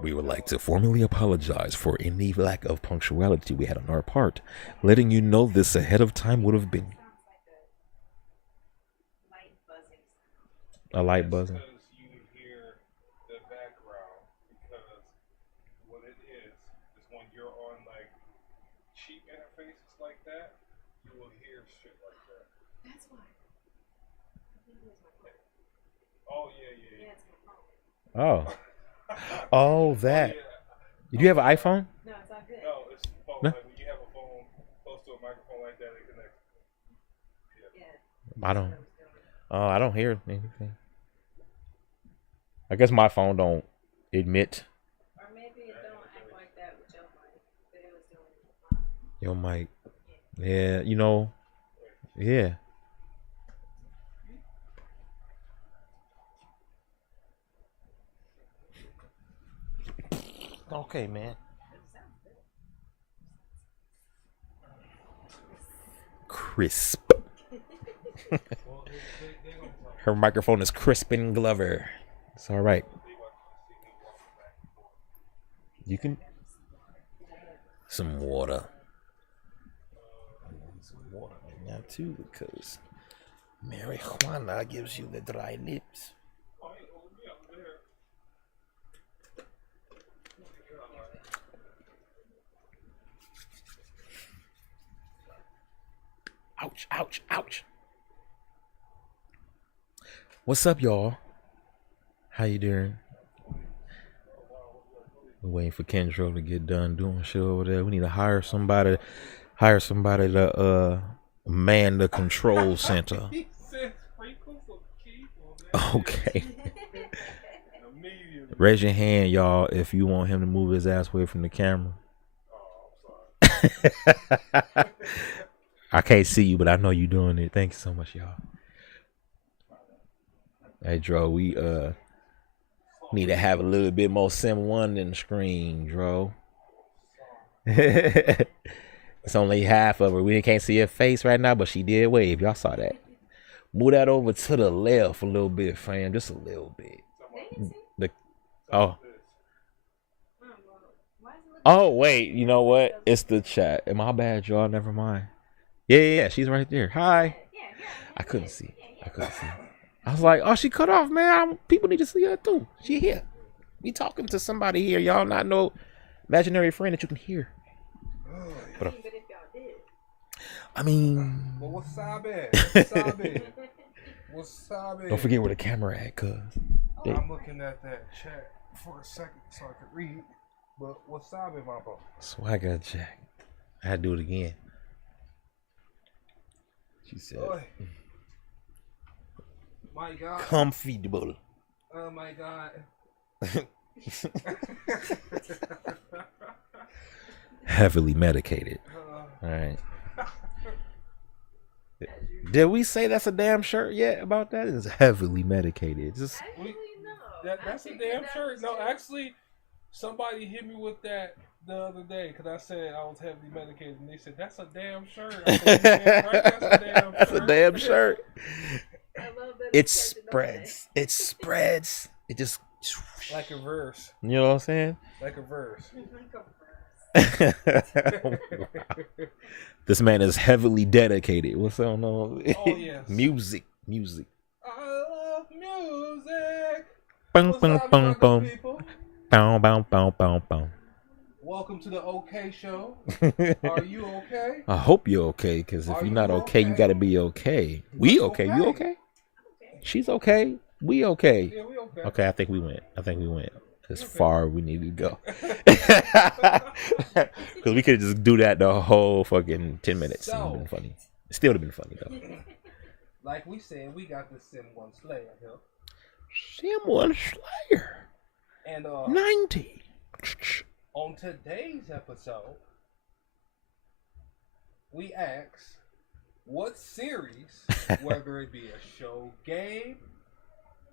We would like to formally apologize for any lack of punctuality we had on our part. Letting you know this ahead of time would have been a light That's buzzing. because you hear the background. Because what it is when you're on like cheap interfaces like that, you will hear shit like that. Oh yeah, yeah, Oh. yeah. Oh, Oh that. yeah. Do you have an iPhone? No, it's phone. No. Like when you have a phone close to a microphone like that, it connects. I don't. Oh, I don't hear anything. I guess my phone don't admit your mic. Yeah, you know. Yeah. Okay, man. Crisp. Her microphone is Crispin Glover. It's all right. You can. Some water. I need some water right now too because marijuana gives you the dry lips. Ouch, ouch, ouch. What's up, y'all? How you doing? We're waiting for Kendro to get done doing shit over there. We need to hire somebody to man the control center. Okay. Raise your hand, y'all, if you want him to move his ass away from the camera. I can't see you, but I know you doing it. Thank you so much, y'all. Hey, Dro, we need to have a little bit more Sim 1 in the screen, Dro. It's only half of her. We can't see her face right now, but she did wave. Y'all saw that. Move that over to the left a little bit, fam. Just a little bit. The, oh. Oh, wait. You know what? It's the chat. My bad, y'all. Never mind. Yeah. She's right there. Hi. I couldn't see. I was like, oh, she cut off, man. People need to see her, too. She here. We talking to somebody here. Y'all not no imaginary friend that you can hear. But, I mean... Well, wasabi. Don't forget where the camera at, cuz. I'm looking at that chat for a second so I can read. But wasabi, my boy. Swagger Jack. I had to do it again. She said... Oy. My God. Comfortable. Oh, my God. Heavily medicated. All right. Did we say that's a damn shirt yet about that? It's heavily medicated. Just that's a damn shirt. No, actually, somebody hit me with that the other day because I said I was heavily medicated, and they said that's a damn shirt. I said, yeah, right, that's a damn shirt. That's a damn shirt. I love that It spreads. It spreads. It just like a verse. You know what I'm saying? Like a verse. Wow. This man is heavily dedicated. What's going on? Oh yes. Music. I love music. Boom, What's boom, up, boom, boom. people? Boom, boom, boom, boom, boom. Welcome to the OK Show. Are you okay? I hope you're okay, because if Are you're you not okay, you okay? gotta be okay. We okay? You okay? She's okay. We okay? Yeah, we okay. Okay, I think we went as far as we need to go. Because we could just do that the whole fucking 10 minutes. And it would have been funny. It still would have been funny, though. Like we said, we got the Sim 1 Slayer here. Sim 1 Slayer. And 90. on today's episode, we ask, what series, whether it be a show, game,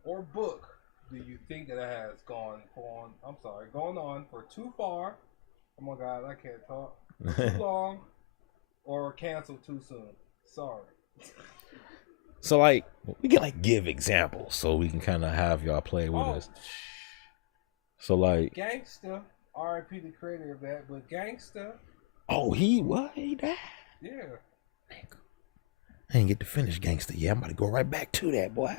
or book, do you think that has gone on for too far? Oh my God, I can't talk. Too long, or canceled too soon? Sorry. So, like, we can, like, give examples so we can kind of have y'all play with us. So like, Gangsta, R.I.P. the creator of that, but Gangsta, oh, he died. yeah. I didn't get to finish Gangster. Yeah, I'm about to go right back to that, boy.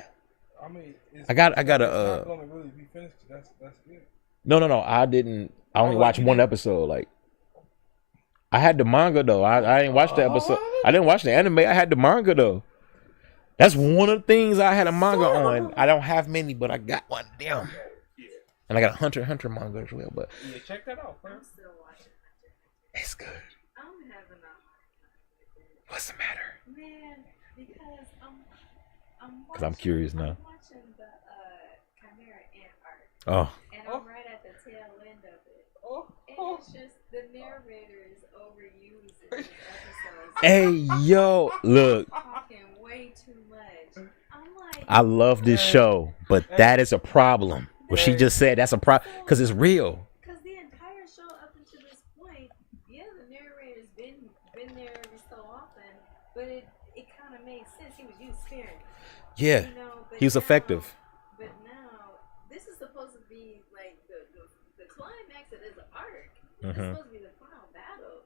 I mean, I got it's not gonna really be finished. That's it. No. I didn't. I only watched one episode. Like, I had the manga though. I didn't watch the episode. I didn't watch the anime. I had the manga though. That's one of the things I had a manga on. I don't have many, but I got one. Damn. Okay. Yeah. And I got a Hunter x Hunter manga as well. But Yeah, check that out, I'm first. still watching Hunter. it's good. I'm having a hard time with it. What's the matter? Man, because Because I'm curious now. I'm watching the Chimera Ant arc. Oh. And I'm right at the tail end of it. And it's just the narrator is overused in these episodes. Hey, yo. Look. Talking way too much. I'm like, I love this show, but that is a problem. What she just said, that's a problem. Because it's real. because the entire show up until this point, yeah, the narrator's been there every so often, but it kind of made sense. He was used sparingly. Yeah. You know, but He was now- effective. But now, this is supposed to be like the climax of this arc. It's supposed to be the final battle.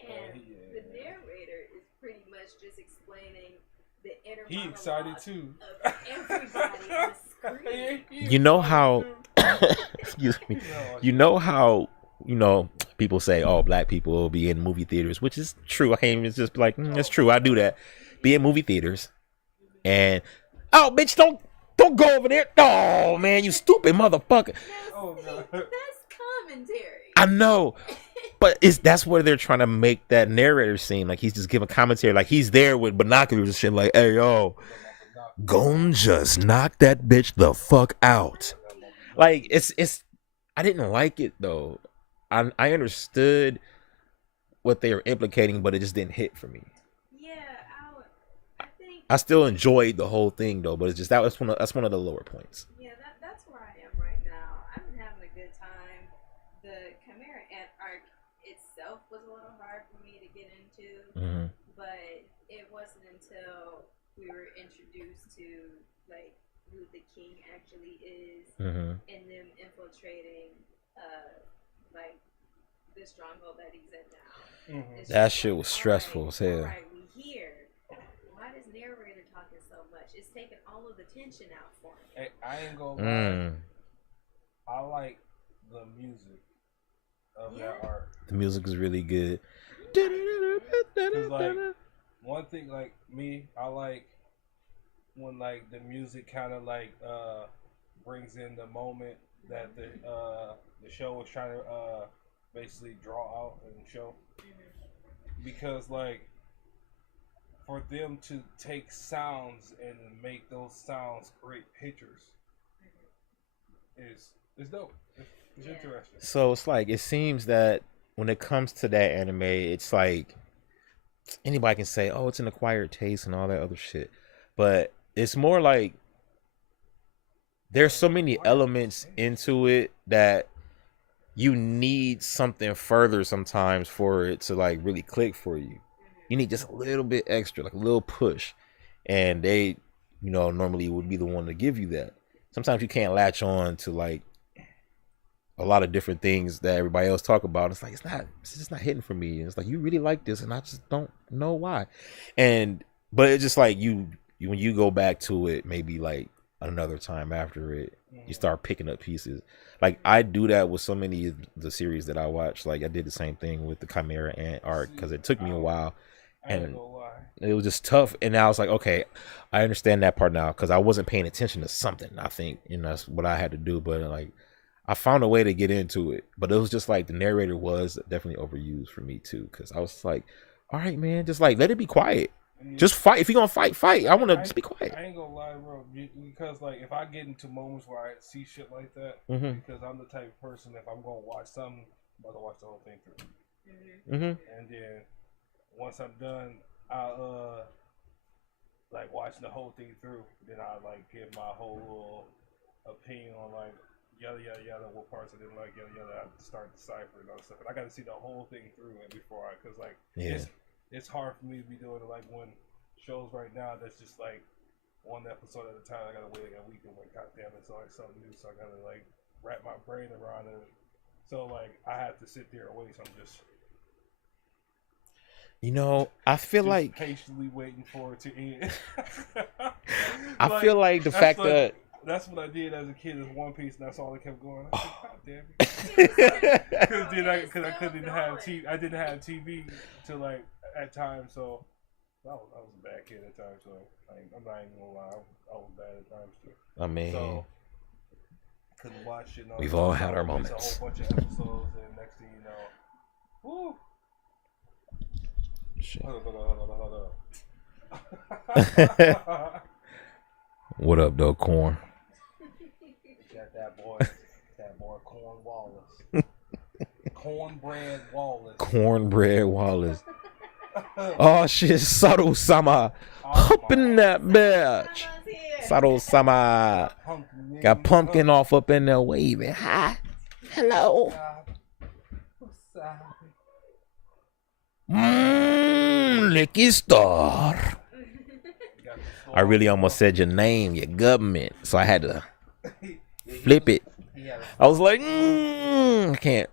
And the narrator is pretty much just explaining the inner He excited monologue too. of everybody on the screen. You know how, excuse me, you know how, people say, oh, black people will be in movie theaters, which is true. I can't even just be like, it's true. I do that. Be in movie theaters. And, oh, bitch, don't go over there. Oh, man, you stupid motherfucker. Oh, God. That's commentary. I know. But that's where they're trying to make that narrator seem like he's just giving commentary. Like he's there with binoculars and shit like, hey, yo, gon' just knock that bitch the fuck out. Like, it's I didn't like it, though. I understood what they were implicating, but it just didn't hit for me. Yeah, I think. I still enjoyed the whole thing, though, but it's just that's one of the lower points. Yeah, that's where I am right now. I've been having a good time. The Chimera Ant arc itself was a little hard for me to get into, but it wasn't until we were introduced to like who the king actually is, and them infiltrating like the stronghold that he's at now. That shit was stressful as hell. Alright, we here. Why does narrator talking so much? It's taking all of the tension out for me. Hey, I ain't gonna lie. I like the music of that art. The music is really good. 'Cause, like, one thing, like me, I like when like the music kind of like brings in the moment that the show was trying to basically draw out and show. Because like for them to take sounds and make those sounds create pictures is dope. It's interesting. So it's like it seems that when it comes to that anime, it's like anybody can say, "Oh, it's an acquired taste" and all that other shit, but it's more like there's so many elements into it that you need something further sometimes for it to like really click for you. You need just a little bit extra, like a little push, and they, normally would be the one to give you that. Sometimes you can't latch on to like a lot of different things that everybody else talk about. It's like it's just not hitting for me. And it's like you really like this, and I just don't know why. But it's just like you when you go back to it, maybe like another time after it, you start picking up pieces. Like I do that with so many of the series that I watch. Like I did the same thing with the Chimera Ant arc because it took me a while, and it was just tough. And I was like, okay, I understand that part now because I wasn't paying attention to something. I think that's what I had to do. But like I found a way to get into it. But it was just like the narrator was definitely overused for me too because I was like, all right, man, just like let it be quiet. Just fight. If you're gonna fight. I want to just be quiet. I ain't gonna lie, bro. Because like, if I get into moments where I see shit like that, because I'm the type of person, if I'm gonna watch something, I'm about to watch the whole thing through. And then once I'm done, I'll like watching the whole thing through. Then I like give my whole little opinion on like yada yada yada, what parts I didn't like, yada yada. I start deciphering and all stuff, and I got to see the whole thing through and before because like it's hard for me to be doing it like when shows right now that's just like one episode at a time. I gotta wait like a week and like, god damn, it's always something new, so I gotta like wrap my brain around it. So like I have to sit there and wait. So I'm just I feel like patiently waiting for it to end. I feel like the fact that that's what I did as a kid is One Piece, and that's all that kept going. I said, God damn it! Because I couldn't have TV. I didn't have TV till like at times, so I was a bad kid at times. So I'm not even gonna lie, I was bad at times too. I mean, So couldn't watch it. We've all had our A moments. whole bunch of episodes, and next thing you know, woo. Shit. Hold up. What up, though, Corn? Got that boy Corn Wallace. Cornbread Wallace. Cornbread Wallace. Oh shit, Saru Sama. Up in that bitch. Saru Sama. Got pumpkin off up in there waving. Hi. Hello. Licky Star. I really almost said your name, your government. So I had to flip it. I was like, I can't.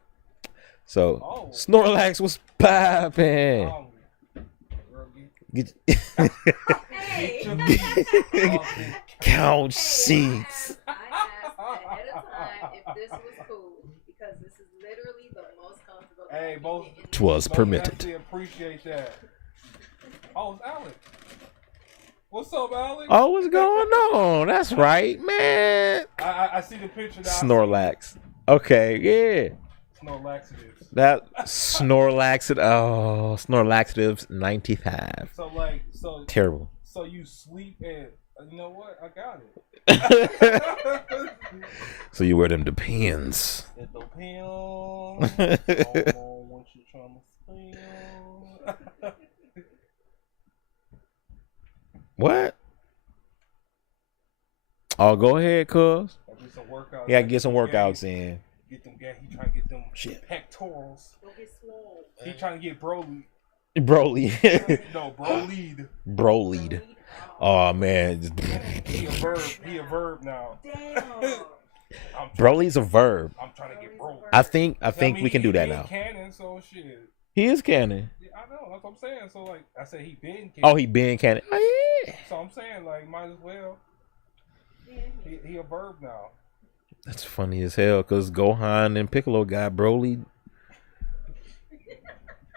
So, Snorlax was popping. Couch seats. I asked ahead of time if this was cool because this is literally the most comfortable. Hey, both. 'Twas permitted. Actually appreciate that. Oh, it's Alex. What's up, Alex? Oh, what's going on? That's right, man. I see the picture. Snorlax. Okay, yeah. Snorlaxatives. That Snorlaxative. Oh, Snorlaxatives 95. So Terrible. So you sleep and you know what? I got it. So you wear them depends. It depends. What you trying to spend. What? Oh, go ahead, cuz. You gotta get some workouts in. Get them. He trying to get them Shit. pectorals. Go get swole. He trying to get Broly. Broly. No, Brolead. Brolead. Oh man. He a verb. He a verb now. Damn. Broly's a verb. I'm trying to get Broly. I think we can do that now. Canon, so shit. He is canon. Yeah, I know. That's what I'm saying. So like, I said he been canon. Oh, he been canon. Oh yeah. So I'm saying like, might as well. He a verb now. That's funny as hell because Gohan and Piccolo got Broly.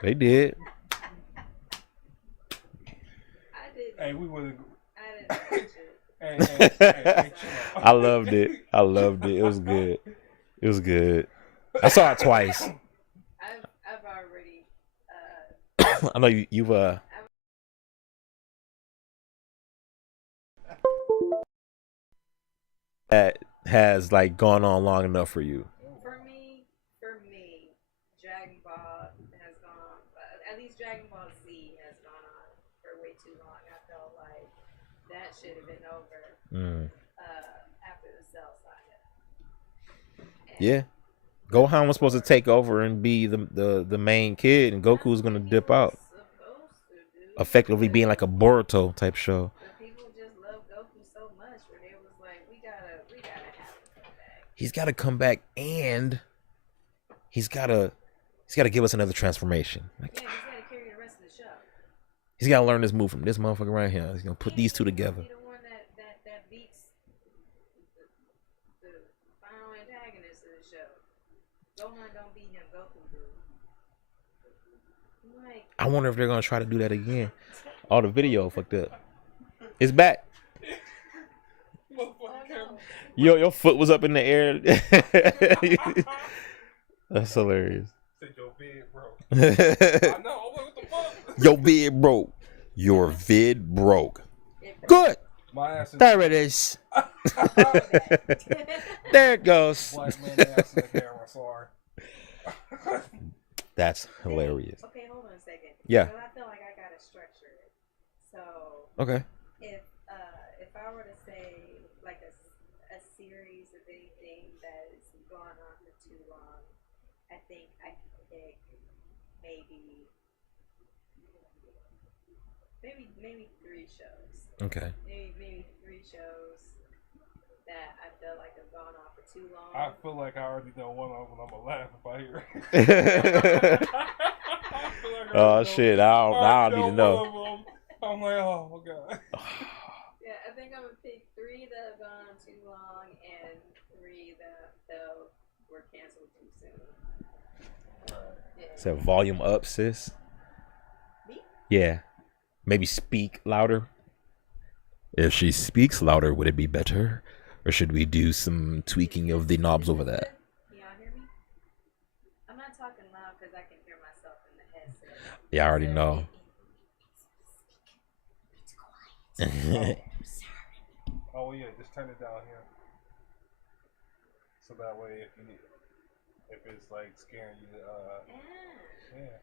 They did. Hey, we would. I didn't Hey, I loved it. I loved it. It was good. It was good. I saw it twice. I've already. I know you've that has like gone on long enough for you. For me, Dragon Ball has gone. At least Dragon Ball Z has gone on for way too long. I felt like that should have been over after the Cell Saga. Yeah, Gohan was supposed to take over and be the main kid, and Goku was gonna dip out, effectively being like a Boruto type show. But people just love Goku so much, where they was like, we gotta have him come back. He's got to come back, and he's gotta give us another transformation. Like, Yeah, he's gotta carry the rest of the show. he's gotta learn this move from this motherfucker right here. He's gonna put these two together. He's the one that beats the final antagonist of the show. Gohan don't beat him, Goku do. Like, I wonder if they're gonna try to do that again. Oh, the video fucked up. It's back. Your foot was up in the air. That's hilarious. Said your vid broke. I know. What the fuck? Your vid broke. Your vid broke. Good. My ass is There it is. There it goes. black man ass in the camera. Sorry. That's hilarious. okay, hold on a second. Yeah. Because I feel like I gotta structure it. So Okay. if I were to say like a series of anything that has gone on for too long, I think I could pick maybe 3 shows. Okay. Maybe 3 shows that I feel like have gone on for too long. I feel like I already know one of them. I'm gonna laugh if I hear it. I feel like I Oh already know. shit! Now I need to know. One of them. I'm like, oh my god. Yeah, I think I'm gonna pick 3 that have gone too long and 3 that were canceled too soon. Yeah. So volume up, sis. Me? Yeah. Maybe speak louder. If she speaks louder, would it be better? Or should we do some tweaking of the knobs over that? Can y'all hear me? I'm not talking loud because I can hear myself in the headset. Yeah, I already know. Oh yeah, just turn it down here. So that way, if it's like scaring you, yeah.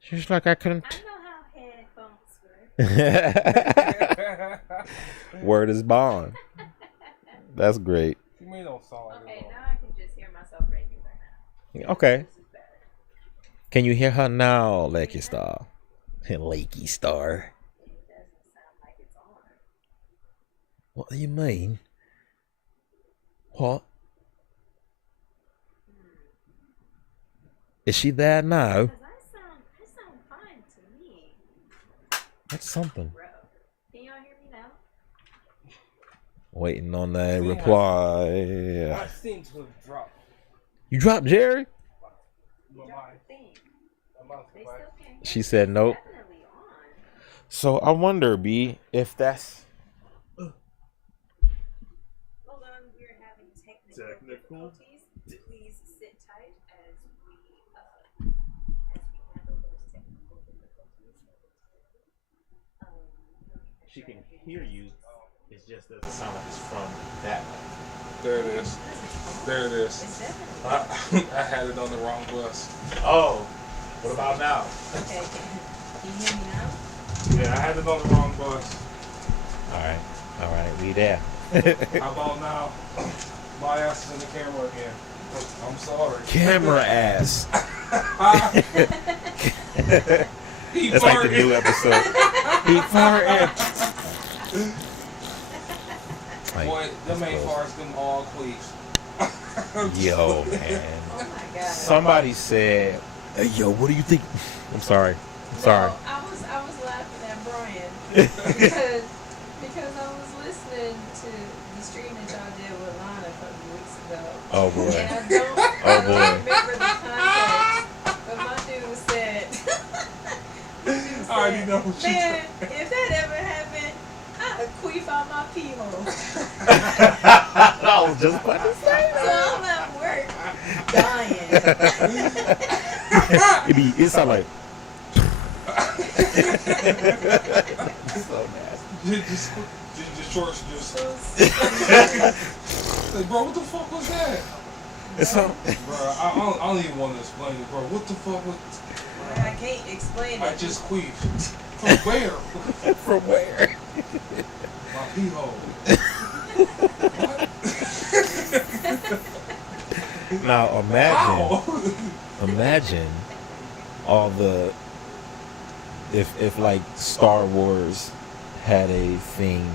She's like, I couldn't. I know how headphones work. Word is bond. That's great. You may don't sound like Okay, it. now I can just hear myself breaking right now. Okay. This is better. Can you hear her now, Lakey Star? Lakey Star. It doesn't sound like it's on. What do you mean? What? Is she there now? Because I sound fine to me. That's something. Bro, can y'all hear me now? Waiting on that reply. I seem to have dropped. You dropped Jerry? But Drop the thing. They still can't hear She me. said nope. It's definitely on. So I wonder, B, if that's... Hold on, we're having technical difficulties. Please sit tight as we handle those technical difficulties. She can hear you. It's just doesn't sound like it's from that way. There it is. There it is. It's definitely I had it on the wrong bus. Oh, what about now? okay. Can you hear me now? Yeah, I had it on the wrong bus. All right, we there. How about now? My ass is in the camera again. I'm sorry. Camera ass. He That's like the farted. new episode. He farted. Boy, them ain't farts, them all queefs. Yo, man. Oh my god. Somebody said, hey, yo, what do you think? I'm sorry. No, I was laughing at Brian because I was listening to the stream that y'all did with Lana a couple weeks ago. Oh, boy. And I don't remember the context, but my dude said, I already know what you man, if that ever happened, I'd queef out my pee hole. I was just about to say So I'm at work dying. it sound like so nasty. just shorts just. Like, bro, what the fuck was that? It's so, Bro, I don't even want to explain it, bro. What the fuck was? I can't explain it. I just queefed. From where? from where? My pee hole. Now Wow. imagine all the if like Star Wars had a thing,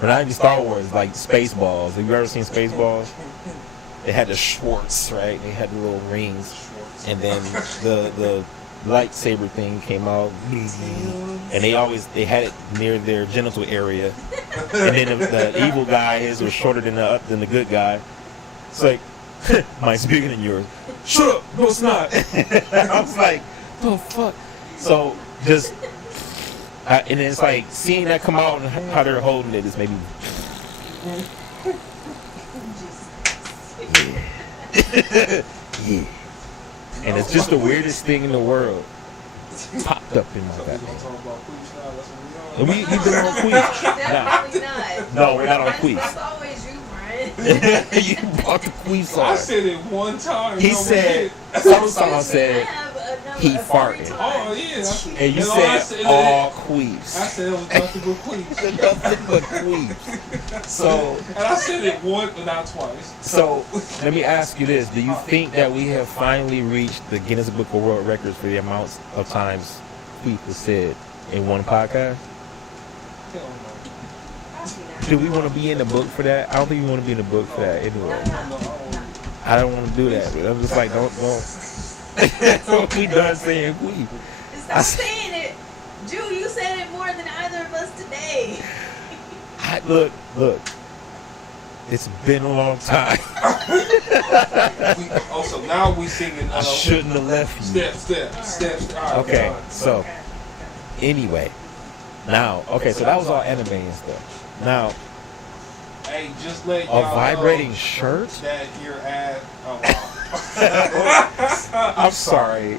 or not even Star Wars, like Spaceballs. Have you ever seen Spaceballs? They had the Schwartz, right? They had the little rings, and then the lightsaber thing came out, and they had it near their genital area, and then the evil guy, his was shorter than the good guy. It's like, mine's bigger than yours. Shut up! No, it's not. I was like, the fuck. So just, and it's like seeing that come out and how they're holding it is maybe. Yeah. And it's just the weirdest thing in the world. Popped up in my So back. we gonna talk about queefs now? That's what we on? And we've been on Queefs. Definitely not. No, we're not on That's Queefs. always you, Brian. You brought the Queefs I on. said it one time. He no said, one some I song said, have another he a farted. free did. time. Oh yeah. and you all I said all Queefs. I said it was nothing but queefs. Nothing but Queefs. So, And I said it once, but not twice. so let me ask you this: do you think that we have finally reached the Guinness Book of World Records for the amounts of times Queef was said in one podcast? Hell no. Probably not. Do we want to be in the book for that? I don't think we want to be in the book for that anyway. I don't want to do that. But I'm just like, don't. We done saying we. Stop saying it. Drew, you said it more than either of us today. Look. It's been a long time. Also, now we singing. I shouldn't have left you. Steps. Okay, so anyway, now, so that was all anime and stuff. Now, hey, just let a y'all vibrating know shirt. that you're at. Oh wow. I'm sorry.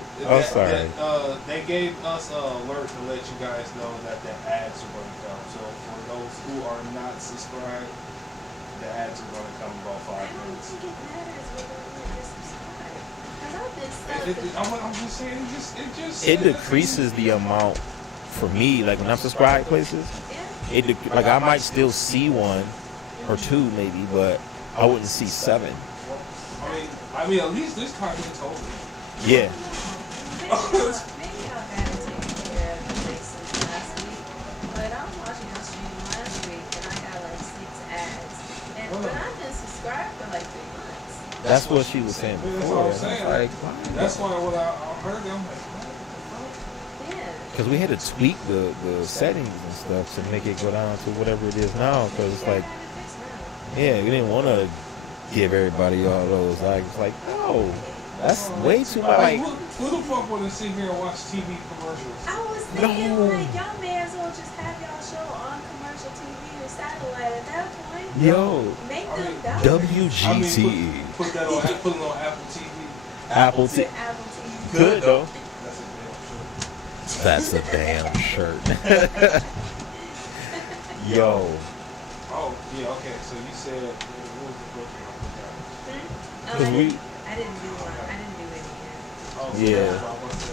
They gave us an alert to let you guys know that the ads are going to come. So for those who are not subscribed, the ads are going to come in about 5 minutes. I don't think it matters whether you're subscribed. Because I've been I'm just saying, It decreases the amount for me. Like when I'm subscribed places, like I might still see one or two maybe, but I wouldn't see 7. I mean, at least this time they told me. Yeah. Maybe y'all got it taken care of since last week. But I was watching your stream last week and I got like 6 ads. But I've been subscribed for like 3 months. That's what she was saying That's before. what I'm saying. Like, that's why when I heard it, I'm like, what? Yeah. because we had to tweak the settings and stuff to make it go down to whatever it is now. Because it's like, yeah, we didn't want to give everybody all those. Like, it's like, no, that's way too much. Like, who the fuck want to sit here and watch TV commercials? I was thinking, No. like, y'all may as well just have y'all show on commercial TV or satellite at that point. yo, Make them go. WGTE. Put it on Apple TV. Apple To TV. Apple TV. Good though. That's a damn That's a damn shirt. Yo. Oh, yeah, okay. So you said, what was the book? I didn't do one. I didn't do any yet. Oh, Yeah.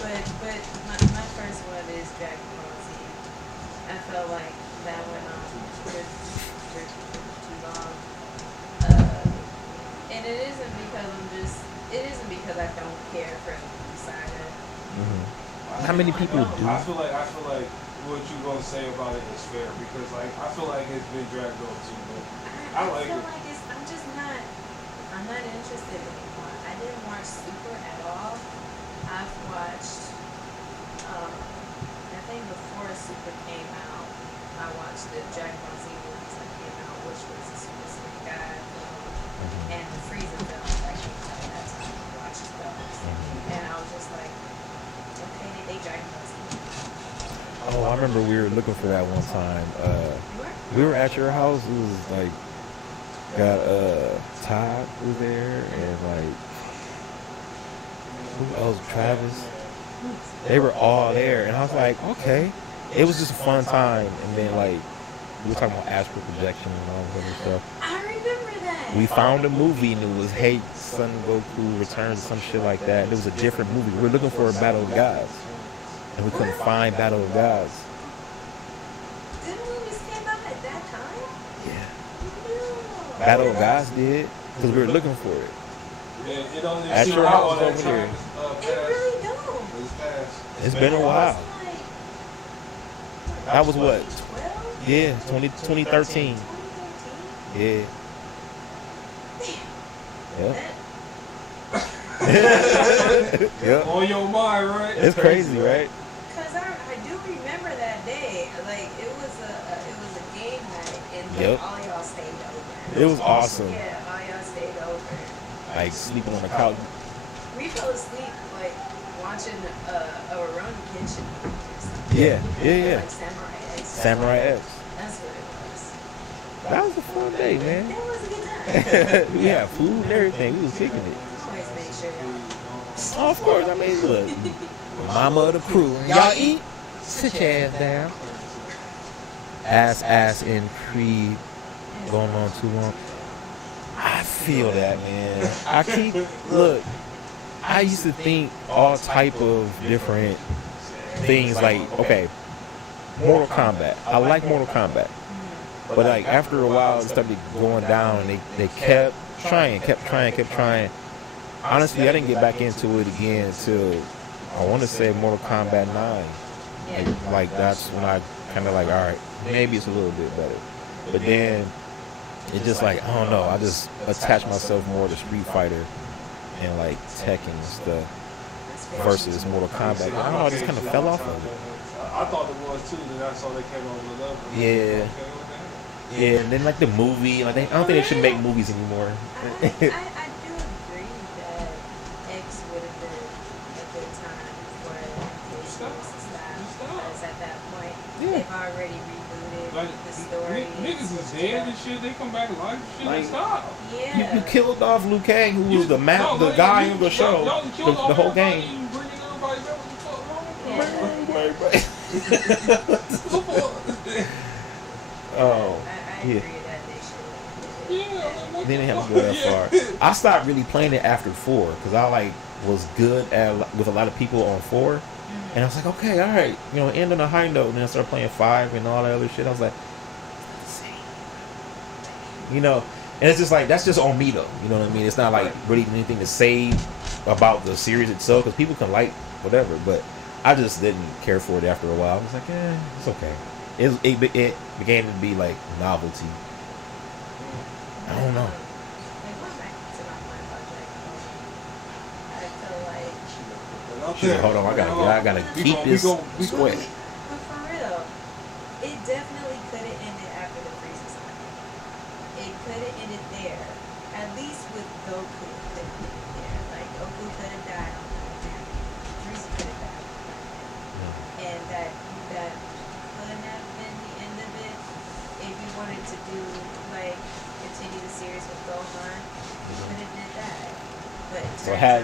But my first one is Dragon Ball Z. I felt like that went on for too long. And it isn't because I don't care for the saga. How many people do? I feel like what you gonna say about it is fair because like I feel like it's been dragged on too much. I like feel it. like I'm not interested anymore. I didn't watch Super at all. I've watched I think before Super came out, I watched the Dragon Ball Z movies that came out, which was the Super Saiyan God film and the Frieza film that came out at that time. I watched those. And I was just like, okay, they Dragon Ball Z. Oh, I remember we were looking for that one time. We were at your house. It was like, got Todd was there and like, who else? Travis. They were all there, and I was like, okay. It was just a fun time. And then like, we were talking about astral projection and all this other stuff. I remember that. We found a movie and it was Hey Son Goku Returns, some shit like that. It was a different movie. We were looking for a Battle of the Gods, and we couldn't find Battle of the Gods. Didn't movies came out at that time? Yeah. Battle of Gods did, because we were looking for it. Yeah, it only At seemed your like house all that over time here. It really don't. It's past. It's been a while. That was what? 12? Yeah, 2013. 2013? Yeah. Yep. Yep. On your mind, right? It's crazy, right? Because I do remember that day. Like, it was a game night, and Yep. all y'all stayed over. It was awesome. Yeah, all y'all stayed over. Like sleeping on the couch. We fell asleep, like, watching a Rurouni Kenshin movie or something. Yeah. Like Samurai X. Samurai X. That's what it was. That was a fun day, man. That was a good time. We had food and everything. We was kicking it. Always make sure y'all. Oh, of course. I mean, look, mama of the crew. Y'all eat? Sit your ass down. Ass in Creed going on too long. I feel that, man. Look, I used to think all type of different things like, okay, Mortal Kombat. I like Mortal Kombat. But like after a while it started going down and they kept trying. Honestly, I didn't get back into it again until I want to say Mortal Kombat 9. Like that's when I kind of like, all right, maybe it's a little bit better. But then it just like, I don't know, I just attach myself more to Street Fighter and like Tekken and stuff versus Mortal Kombat. I don't know, I just kind of fell off of it. I thought it was too. Then I saw they came over the level. Yeah. Yeah, and then like the movie, like I don't think they should make movies anymore. I do agree that X would have been a good time for Jason to stop because at that point they've already rebooted the story. Niggas is dead and shit. They come back to life and shit. Like, stop. Yeah. You killed off Liu Kang, who was the guy in the show, the whole game. Oh, I agree that they should. They didn't have to go that far. I stopped really playing it after 4 because I like was good at with a lot of people on 4, and I was like, okay, all right, end on a high note, and then I started playing 5 and all that other shit. I was like, and it's just like that's just on me though. You know what I mean? It's not like really anything to say about the series itself because people can like whatever, but I just didn't care for it after a while. I was like, it's okay. It began to be like novelty. I don't know. Hold on, I gotta keep this square. But for real, it definitely could have ended after the Frieza saga. It could have ended there. At least with Goku, it could have ended there. Like Goku could have died on that planet. Frieza could have died on that planet. And that could have been the end of it. If you wanted to do continue the series with Gohan, you could have did that. But so had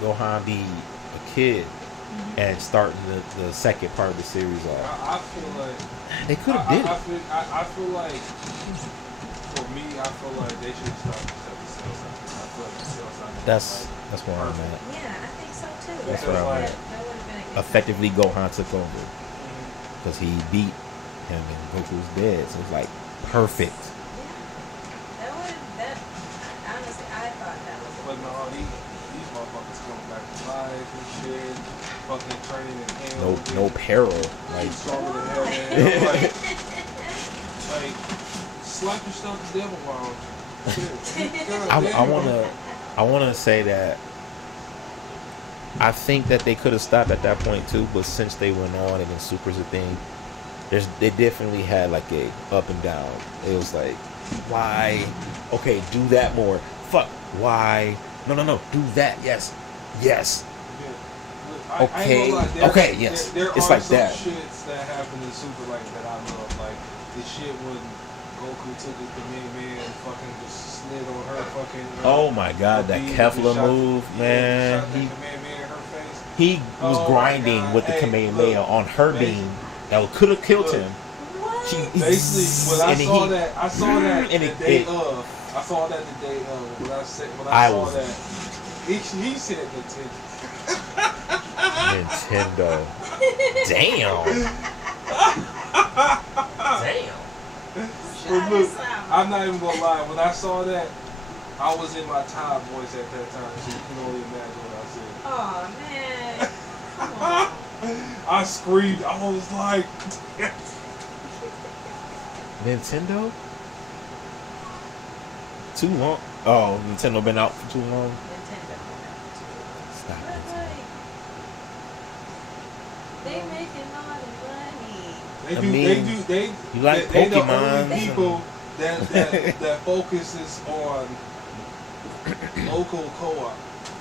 Gohan be a kid and starting the second part of the series off. I feel like they could have did it. I feel like for me, I feel like they should start the Cell Saga. I feel like the Cell Saga. That's where I'm at. Yeah, I think so too. That's where I'm at. That would have been a good Effectively, Gohan took over because he beat him and Goku's dead. So it's like perfect. Honestly, I thought that was. But no, these motherfuckers coming back to life and shit, fucking training in hell. No peril. Like stronger than hell, man. like slap yourself the devil while I wanna say that I think that they could have stopped at that point too, but since they went on and then Super's a thing, they definitely had like a up and down. It was like, why? Okay, do that more. Fuck. Why? No. Do that. Yes. Yeah. Okay. Okay. Yes. There it's are like some that. shits that happen in Super like that I love. Like the shit when Goku took his Kamehameha and fucking just slid on her fucking. Oh my god, that Kefla move, man. He was grinding with the Kamehameha on her beam that could have killed him. Basically, when I saw that the day of. I saw that the day of. When I saw that, he said Nintendo. Damn. But look, I'm not even gonna lie. When I saw that, I was in my top voice at that time, so you can only imagine what I said. Oh man. Come on. I screamed. I was like, Nintendo? Too long. Oh, Nintendo been out for too long. Stop it. They making all the money. You like Pokemon? Pokemon? The only people that focuses on local co-op.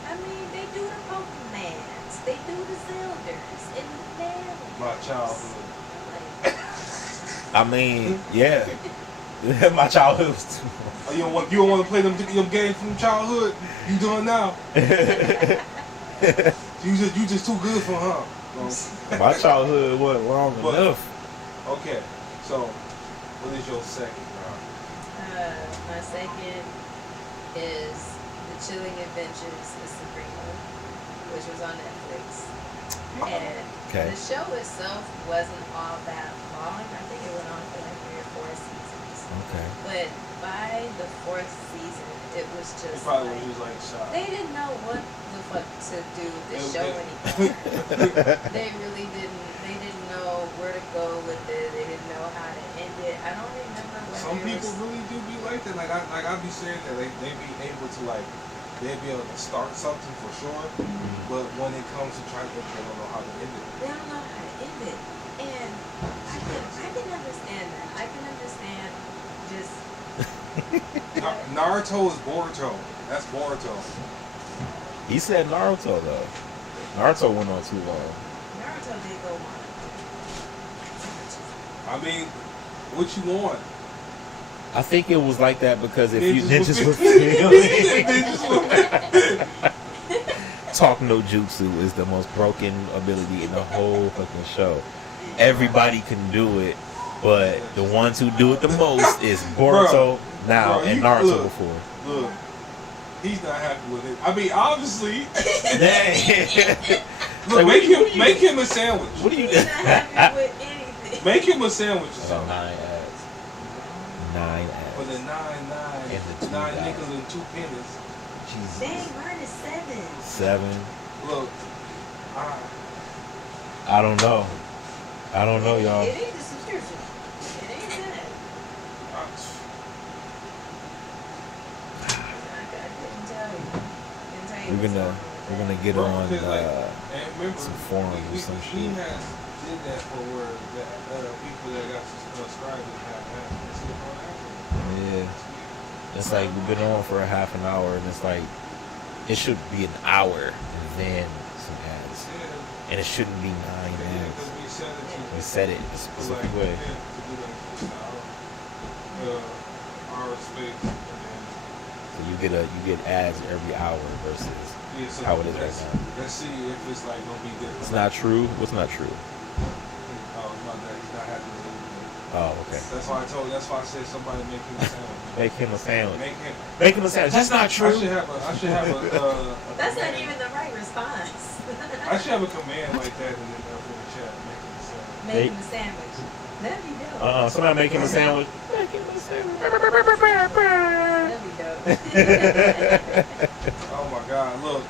I mean, they do the Pokemans, they do the Zelders, and the Berries. My childhood. I mean, yeah. My childhood was too long. Oh, you don't want to play them games from childhood? You doing now? you just too good for huh? My childhood wasn't long enough. Okay, so what is your second? My second is The Chilling Adventures of Sabrina, which was on Netflix. And the show itself wasn't all that long. I think it went on for like 3 or 4 seasons. Okay. But by the 4th season, it was just they didn't know what the fuck to do with the show anymore. They didn't know where to go with it. They didn't know how to end it. I don't remember what some people really do be like that. I be saying that they be able to they'd be able to start something for sure, but when it comes to trying to, they don't know how to end it. They don't know how to end it, and I can understand that. I can understand just. Naruto is Boruto. That's Boruto. He said Naruto though. Naruto went on too long. Naruto did go on. I mean, what you want? I think it was like that because if you Ninjas ninjas with Talk no jutsu is the most broken ability in the whole fucking show. Everybody can do it, but the ones who do it the most is Boruto now and Naruto before. Look, he's not happy with it. I mean, obviously. Look, make him a sandwich. What do you do? He's not happy with anything. Make him a sandwich or Oh, something. 9 ads. 9 ads. For the 9 And the 2 9 guys. nickels and 2 pennies. Jesus. Dang, mine is 7. 7. Look, I don't know. I don't know, y'all. It ain't the subscription. It ain't that. I couldn't tell you. Couldn't tell you We're what's gonna wrong with we're that. gonna get Bro, on 'cause, like, and remember, some forums or some we shit. has did that for where the people that got subscribed to have Yeah. It's like we've been on for a half an hour, and it's like it should be an hour and then some ads, Yeah, and it shouldn't be 9 ads. because we said it to We said it in a specific way. to do that our space, and then So you get ads every hour versus so how it is right now. Let's see if it's like gonna be different. It's not true. What's not true? Oh, no, he's not happy with it. Oh, okay. That's why I said somebody make him a sandwich. Make him a sandwich. Make him. Make him a sandwich. That's not I true. should have a That's not command. even the right response. I should have a command like that in the chat. Make him a sandwich. Make him a sandwich. That'd be dope. Somebody make him a sandwich. Make him a sandwich. That'd be dope. Oh my God! Look.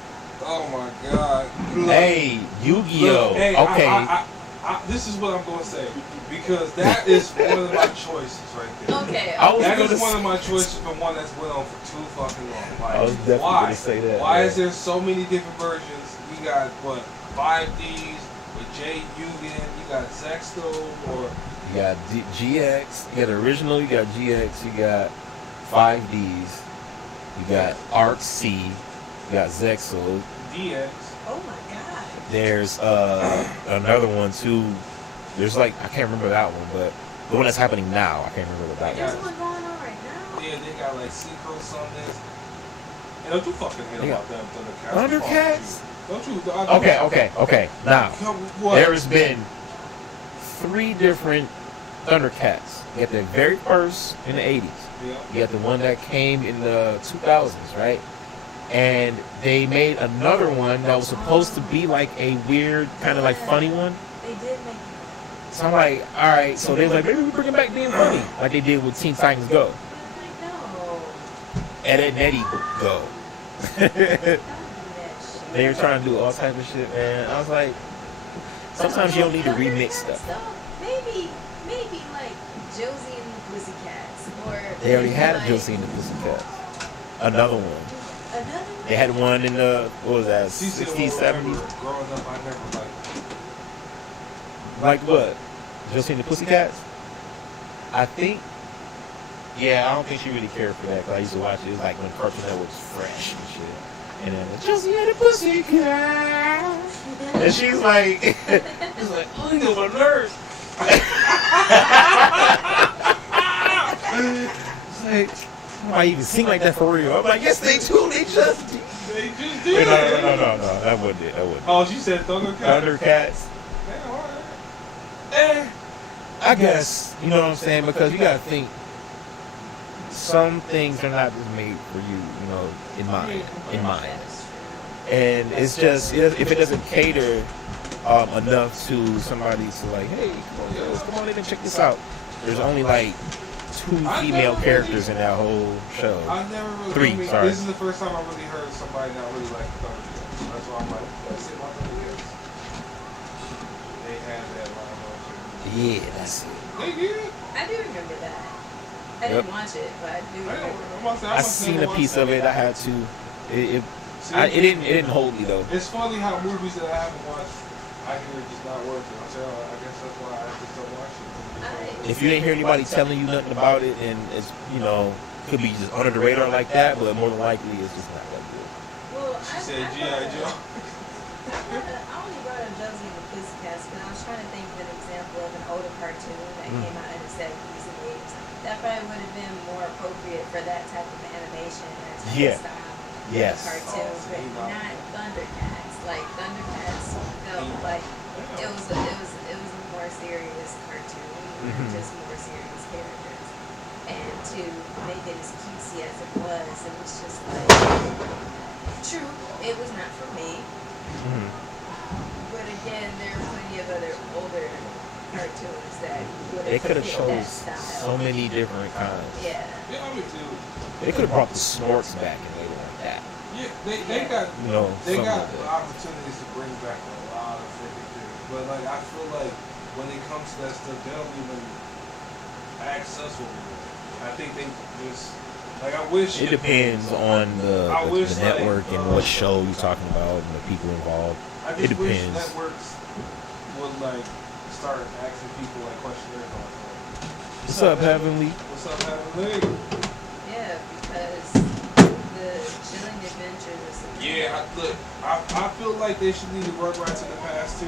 Oh my God! Look. Hey, Yu-Gi-Oh. Look, hey, Okay. this is what I'm gonna say because that is one of my choices right there. Okay. I was That gonna is one say- of my choices for one that's went on for too fucking long. Like, I was definitely why? gonna say that, Why yeah. is there so many different versions? You got what 5Ds with Jay Yugen. You got Zexto or You got GX. You got original. You got GX. You got 5Ds. You got Arc C. You got Zexo. DX. Oh my God. There's another one too. There's like I can't remember that one, but the one that's happening now, I can't remember what that There's one. one going on right now. Yeah, they got like Synchro Summons. And don't you fucking hate They got about them Thundercats? Thundercats? Don't you? Okay. Now What? there has been 3 different Thundercats. You got the very first in the 80s. Yeah. You got the one that came in the 2000s, right? And they made another one that was supposed to be like a weird, kind of like funny one. They did make it. So I'm like, all right. So they was like, maybe we bring it back being funny, like they did with Teen Titans Go. But I'm like, no. Ed, Edd, and Eddie Go. Don't do that shit. They were trying to do all type of shit, man. I was like, sometimes you don't need to remix stuff. Maybe like Josie and the Pussycats, or They already had like, Josie and the Pussycats. Another one. Another one. They had one in the, what was that, 60s, 70s? Growing up, I never Like what? Josie and the Pussycats? I think, yeah, I don't think she really cared for that, because I used to watch it. It was like when Cartoon Network was fresh and shit. And then Josie and the Pussycats. And she's like, she's like, oh, you know my nerves. It's like, I even sing like that for real. I'm like, yes, they do. They just do. They just Wait, did. no. That wouldn't it. That wouldn't. Oh, she said Thundercats. Thundercats. Damn, all right. I guess, you know what I'm saying? Because you gotta think, some things are not just made for you, you know, in mind. And it's just, if it doesn't cater enough to somebody to like, hey, come on in and check this out. There's only like 2 female characters in that whole show. I never really. 3, I mean, sorry. This is the first time I really heard somebody not really like Thundercats. That's why I'm like, let's see my Thundercats. They had that line on. Yeah, that's it. They did. I do remember that. I didn't watch it, but I do. I seen a piece of it. I had to. It didn't hold me though. It's funny how movies that I haven't watched, I hear just not worth it. I say, oh, I guess that's why I just don't watch it. If you ain't hear anybody telling you nothing about it, and it's could be just under the radar like that, but more than likely it's just not that good. Well, She said G.I. Joe. I only brought up Josie and the Pussycats because I was trying to think of an example of an older cartoon that came out in the 70s and 80s. That probably would have been more appropriate for that type of animation and type of style. Yes. Cartoon, but not Thundercats. Like Thundercats felt like it was a more serious cartoon, just more serious characters. And to make it as cutesy as it was just like true. It was not for me. But again, there are plenty of other older cartoons that would have. They could have chose so many different kinds. Yeah. Yeah, I mean, too. They could have brought the Snorks back and they like that. Yeah, they got they got opportunities to bring back a lot of freaking things. But like I feel like when it comes to that stuff, they don't even ask us what we do. I think they just like I wish it depends on the network and what show you're talking about and the people involved. It depends. Wish networks would like start asking people like questionnaires on what's up, Heavenly? What's up, Heavenly? Yeah, because the Chilling Adventures of Sabrina. I feel like they should leave the Rugrats in the past too,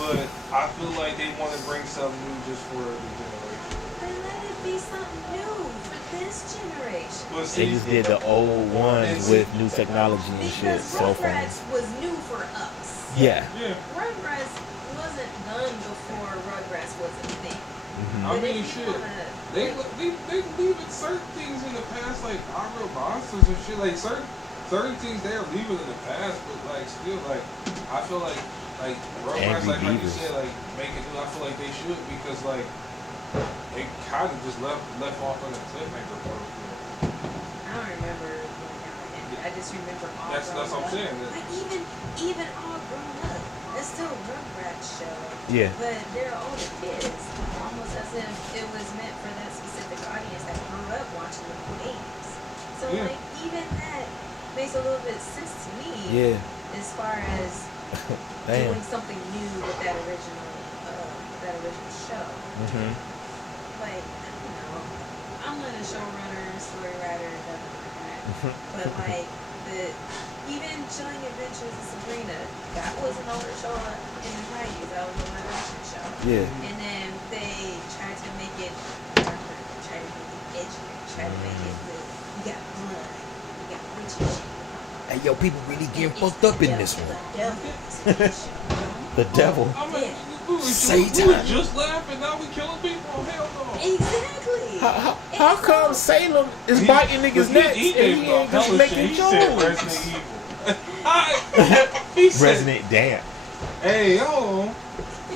but I feel like they want to bring something new just for the generation. Then let it be something new for this generation. But see, they just did the old ones with new technology and shit. So funny. Rugrats was new for us. Yeah. Rugrats wasn't done before Rugrats was a thing. I mean, shit. They leaving certain things in the past, like our real monsters and shit. Like certain things they're leaving in the past, but like still, like I feel like Rugrats, like how you said, like make it new. I feel like they should because like it kind of just left off on a cliffhanger for a bit. I don't remember when y'all ended. I just remember all. That's what I'm saying. Like even all grown up, it's still a Rugrats show. Yeah. But they're older kids, almost as if it was meant for that specific audience that grew up watching the games. So like even that makes a little bit of sense to me. Yeah. As far as doing something new with that original show. Like I don't know, I'm not a showrunner, story writer, nothing like that. But like even Chilling Adventures of Sabrina, that was an older show in the 90s. That was a live action show. Yeah. And then they tried to make it darker, tried to make it edgier, tried to make it we got blood, we got witches. Hey, yo, people really getting fucked up in this one. The devil. Satan. We just laughing, now we killing people. Oh, hell no. Exactly. How come Salem is biting niggas' necks and he ain't just making jokes? Resident damn. Hey, hold on.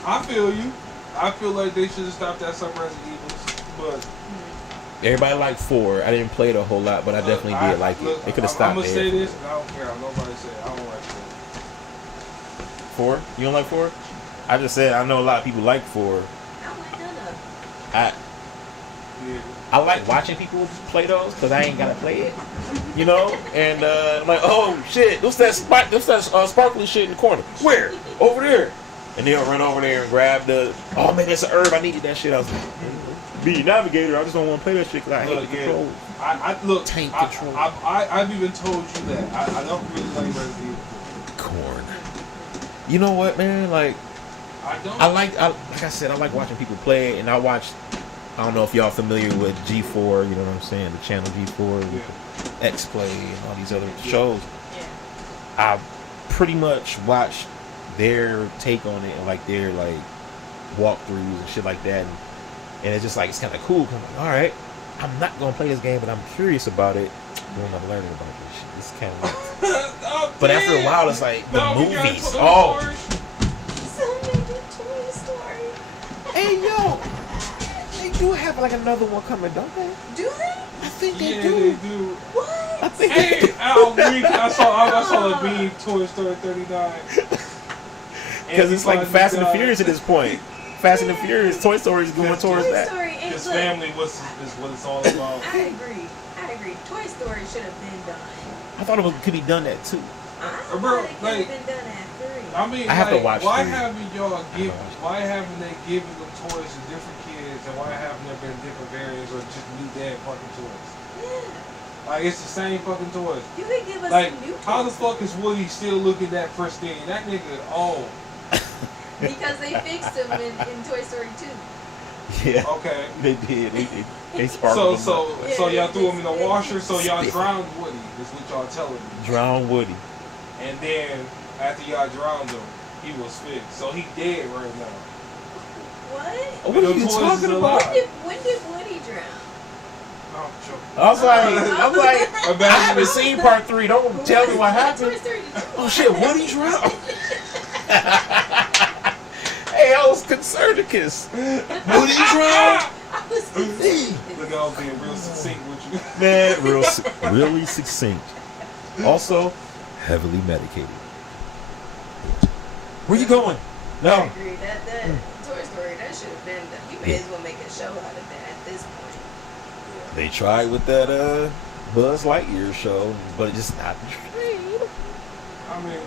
I feel you. I feel like they should have stopped at some Resident Evils, but everybody liked 4. I didn't play it a whole lot, but I definitely did like it. They could have stopped. I'm gonna say this, and I don't care. Nobody say it. I don't like 4. 4? You don't like 4? I just said I know a lot of people like 4. I don't like none of them. I like watching people play those because I ain't gotta play it, you know. And I'm like, oh shit, what's that sparkly shit in the corner? Where? Over there. And they'll run over there and grab the. Oh man, that's an herb. I needed that shit. I was like, be a navigator. I just don't want to play that shit because I hate the control. Look, tank control. I've even told you that I don't really like Resident Evil. Corn. You know what, man? Like, like I said, I like watching people play it, and I don't know if y'all familiar with G4, you know what I'm saying, the channel G4 with X-Play and all these other shows. I pretty much watched their take on it and like their like walkthroughs and shit like that, and it's just like it's kind of cool. I'm like, all right, I'm not gonna play this game, but I'm curious about it. I'm learning about this shit. It's kind of like, but after a while, it's like the movies. Oh, Toy Story. Hey yo, they do have like another one coming, don't they? Do they? I think they do. They do. What? I think I saw a meme, Toy Story 39. Because it's like Fast and the Furious at this point. Fast and the Furious, Toy Story is going towards that. Toy Story and his look, family is what it's all about. I agree. Toy Story should have been done. I thought it could be done that too. I Bro, thought it could like- have been done at 3. I mean, I have to watch why 3. haven't y'all give? Why haven't they given them toys to different kids, and why haven't there been different variants or just new dad fucking toys? Yeah. Like it's the same fucking toys. You could give us Like some new toys. how the fuck is Woody still looking that pristine? That nigga old. Because they fixed him in Toy Story 2. Yeah, Okay. they did. They sparkled. So him up. so y'all threw him in the Yeah, washer. So y'all spit. drowned Woody. Is what y'all telling me. Drown Woody. And then after y'all drowned him, he was fixed. So he dead right now. What? Oh, what are Them you toys talking is about? alive. When did Woody drown? No, I'm joking. I was like, I Imagine haven't seen part 3. Don't tell me what happened. Toy Story 2. Oh shit, Woody drowned. Hey, I was concernicus. Woody drowned. I was confused. Look, I was being real succinct with you. Man, really succinct. Also, heavily medicated. Where you going? I No. agree. That Toy Story, that should have been done. You may as well make a show out of that at this point. They tried with that Buzz Lightyear show, but it just not the train. I mean,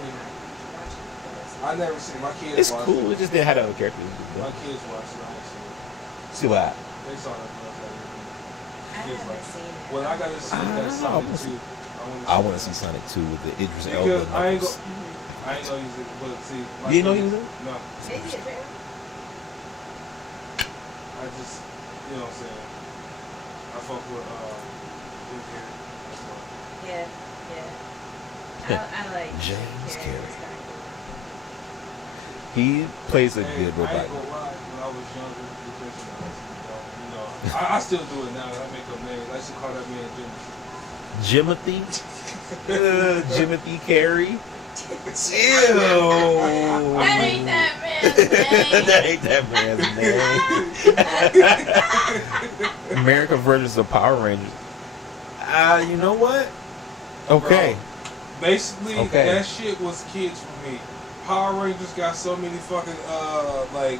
I never seen my kids. It's watch cool. It. It just didn't have other characters. My kids watch it. I ain't seen See what? it. They saw that. I Kids haven't like seen it. Well, I gotta see I that don't know. Sonic 2. I want to see Sonic 2 with the Idris Elba. Because I ain't knuckles. I ain't know he was in, but see. my You didn't know he kids- was in? No. Is he a trailer? I just, you know what I'm saying. I fuck with Jim Carrey. That's why. Yeah. I like James Carrey. It's kinda cool. He plays a Hey, good I robot. ain't gonna lie. When I was younger, because you know, I still do it now. I make up names. I used to call that man Jim. Jimothy? Jimothy Carey? Ew. That ain't that man's name. That ain't that man's name. America versus the Power Rangers. You know what? Okay. Bro, basically, Okay. that shit was kids for me. Power Rangers got so many fucking like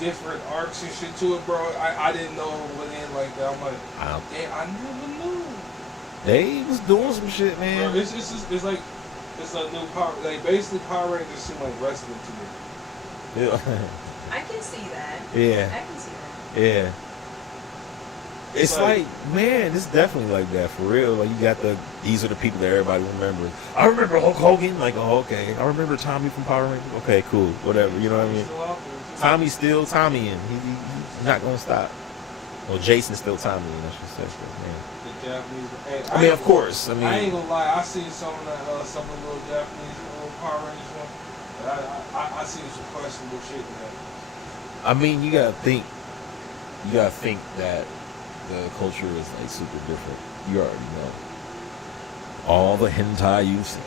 different arcs and shit to it, bro. I didn't know it went in like that. I'm like, damn, I never knew. They was doing some shit, Bro, man. it's like it's a new power. Like basically, Power Rangers seem like wrestling to me. Yeah. I can see that. Yeah. I can see that. Yeah. It's like, man, it's definitely like that for real. Like you got these are the people that everybody remembers. I remember Hulk Hogan. Like, oh, okay. I remember Tommy from Power Rangers. Okay, cool, whatever. You know what I mean? Still out there, too. Tommy's still Tommy, and he's not gonna stop. Well, Jason's still Tommy, and I should say, man. The Japanese. Hey, I mean, of course. I I ain't mean, gonna lie. I seen some of that, some of the little Japanese little Power Rangers one. But I seen some questionable shit in that. I mean, you gotta think that the culture is like super different. You already know. All the hentai you've seen.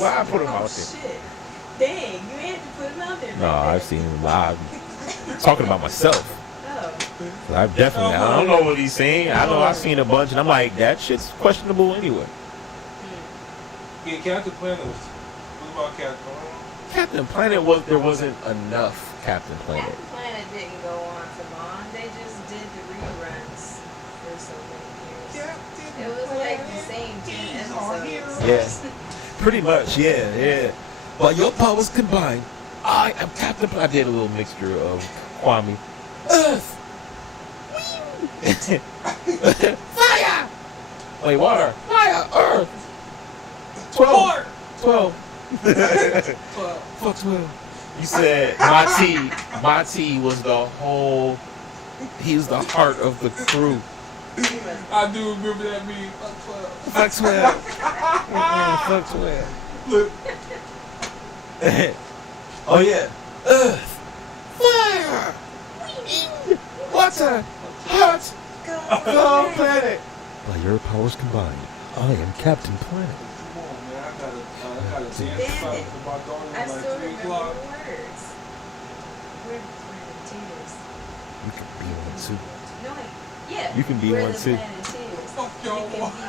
Why I put them out there? Shit. Dang, you had to put him out there. No, like I've that. seen him live. Talking about myself. Oh. I've definitely. I don't know what he's saying. I know I've seen a bunch, and I'm like, that shit's questionable anyway. Yeah, Captain Planet was. What about Captain Planet? Captain Planet there wasn't enough Captain Planet. Captain Planet didn't go on for long. They just did the reruns for so many years. It was like the same 10 episodes. Yeah. Pretty much, yeah. But your powers combined, I am Captain Planet. I did a little mixture of Kwame. Earth. Fire. Wait, water. Fire. Earth. 12. 12. Fuck 12. You said Mati was the whole. He was the heart of the crew. I do remember that meme. Fuck 12. Fuck 12. Look, Oh yeah. Earth, fire, wind, water, heart, go planet. By your powers combined, I am Captain Planet. come on, man. I gotta dance Damn it. for my daughter I at still like 3 remember o'clock. the words. We're the Planeteers. You can be one too. No, wait. Yeah. You can be we're one the too. Planeteers. Fuck You y'all. can be one too.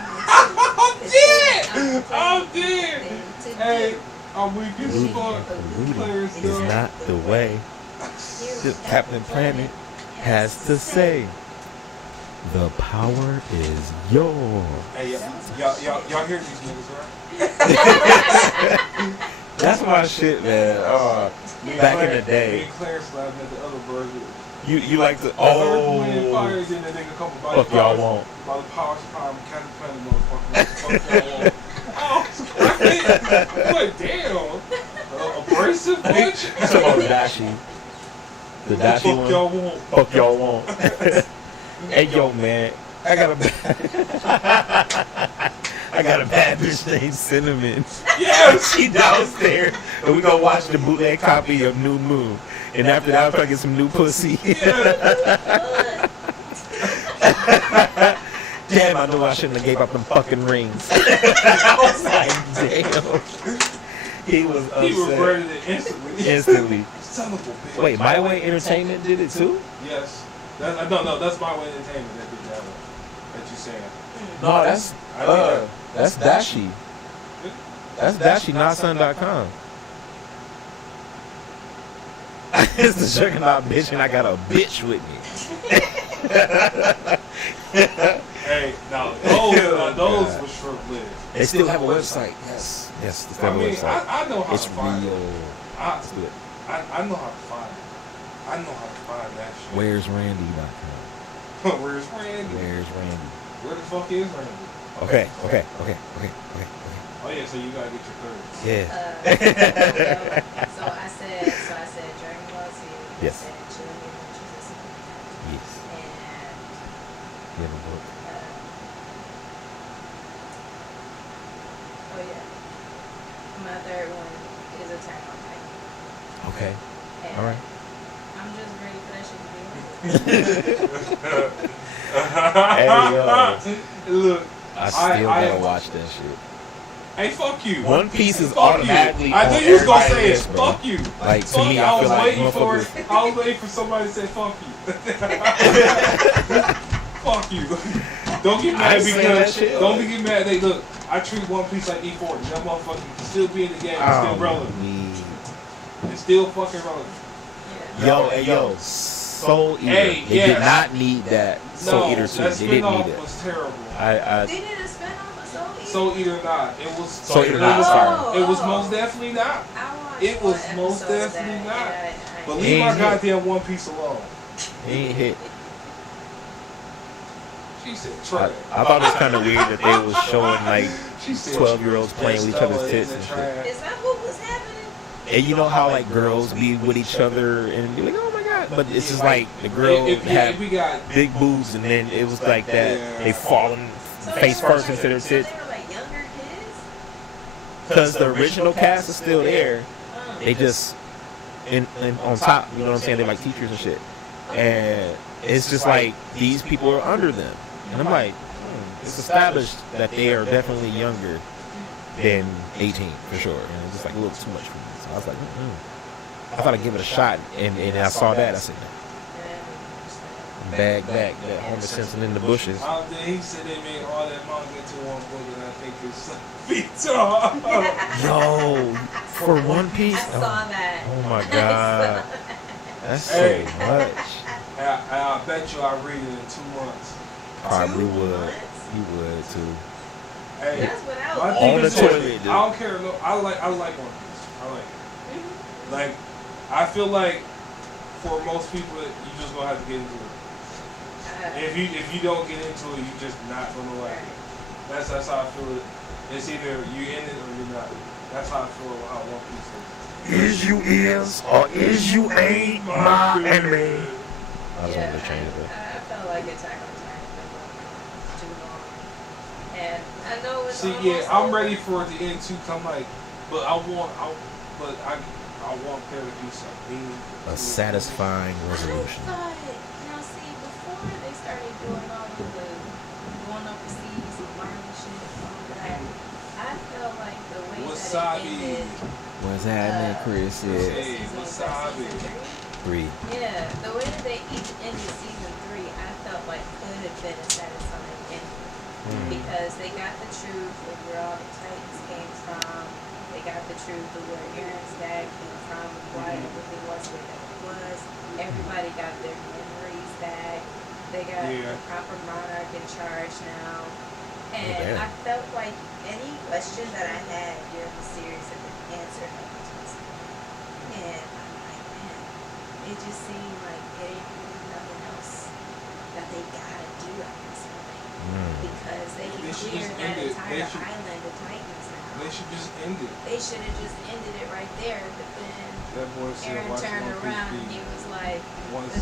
I'm dead! It's I'm a dead! thing to Hey, do. I'm weak as Rudy. fuck. Rudy Players is done. not the way. Here's Captain Planet has to say, the power is yours. Hey, y'all hear these niggas, right? That's my shit, man. Back in the day. Me and Clarence laughing at the other version. You like to, Earth, Wind, and Fire, then that nigga come by fuck y'all won't. By the powers of power, Captain Planet, motherfucker. Fuck y'all won't. Oh, I'm like, damn. Abrasive bunch? You talking about Dashi. The Dashi Fuck one? y'all won't. Fuck y'all won't. Hey, yo, man. I got a bad bitch named Cinnamon. Yes! She downstairs. And we gonna watch the bootleg copy of New Moon. And after that, I'm trying to get some new pussy. Damn, I know I shouldn't have gave up them fucking rings. I was like, damn. He was upset. He regretted it instantly. Instantly. Son of a bitch. Wait, My Way Entertainment did it too? Yes. No, that's My Way Entertainment that did that one. That you saying. No, that's Dashi. That's Dashi, notsun.com. It's the juggernaut bitch, and I got a bitch with me. Hey, now those were short-lived. They still have a website. Yes, they still have a website. I know how It's to find real. it. I know how to find it. I know how to find that shit. Where's Randy.com? Where's Randy? Where's Randy? Where the fuck is Randy? Okay. Oh yeah, so you gotta get your thirds. Yeah. So I said Dragon Ball Z. Yes. I said Chilling Adventures of Superman. Yes. And You have a book. oh yeah, my third one is Attack on Titan. Okay. And All right. I'm just ready for that shit to be over. Hey, yo. Look, I still gotta watch that shit. hey, fuck you. One Piece is Fuck automatically you. I on knew you was gonna everybody's say it. list, bro. Fuck you. Like, to Fuck me, you. I feel was like waiting for motherfuckers... it. I was waiting for somebody to say fuck you. Fuck you. Don't get I mad ain't saying that because shit. don't get mad. They look. I treat One Piece like E40. That motherfucker can still be in the game. It's still relevant. It's still fucking relevant. Yo, Soul Eater. Hey, they did not need that Soul Eater too. That They didn't need spinoff it. was terrible. They did a spinoff of Soul Eater? Soul Eater not. It was Soul Eater it not, was- sorry. It was most definitely not. I watched It was one most episode of definitely that, not. and But He leave my ain't hit. goddamn One Piece alone. He ain't hit. She said I trash. thought it was kind of weird that they was showing like She said 12-year-olds she playing with each pissed other's off tits in and the shit. trash. Is that what was happening? And you know how like girls be with each other and be like, oh my god, but it's just like the girl had we got big boobs and then it was like that Yeah. they falling So face they were first like- into their so tits they were like younger kids? because the original cast is still there. Oh. They just in on top, you know what I'm saying? They're like teachers and shit, and it's just like these people are under them, and I'm like, it's established that they are definitely younger than 18 for sure, and it's just like a little too much for me. So I was like, I thought I'd give it a shot, and I saw that, I said, bag back that Homer Simpson in the bushes. He said they made all that manga into one book, and I think it's feet Yo, for One Piece, I saw that. oh my god, that's so Hey. much. I bet you I read it in 2 months. Probably 2 would. months? He would too. Hey, That's without my looking. thing On the is this, toilet, dude. I don't care. No, I like One Piece. I like it. Mhm. Like, I feel like for most people, you just gonna have to get into it. If you don't get into it, you just not gonna like it. That's how I feel. It's either you in it or you're not. That's how I feel about how One Piece is. Is you is or is you ain't my enemy? I just Yeah, wanted to change it. I felt like Attack on Titan has been going on too long. And I know it's See, almost yeah, I'm over. ready for it to end too. Cause I'm like, but I want there to be something. A satisfying I resolution. thought, now see, before they started doing all of the going overseas and learning shit and all that, I felt like the way that Wasabi. it ended. What's happening, Chris? Yeah. Hey, wasabi. Season 3. 3? Yeah, the way that they each ended season 3, I felt like could have been a satisfying ending. Because they got the truth of where all the Titans came from. They got the truth of where Aaron's dad came from, why everything was where it was. Everybody got their memories back. They got the proper monarch in charge now. And I felt like any question that I had during the series had been answered up to this point. And I'm like, man, it just seemed like it ain't really nothing else that they gotta do at this point. Because they can clear that entire island of Titans now. They should just end it. They should have just ended it right there, but then that boy Aaron turned around and he was like,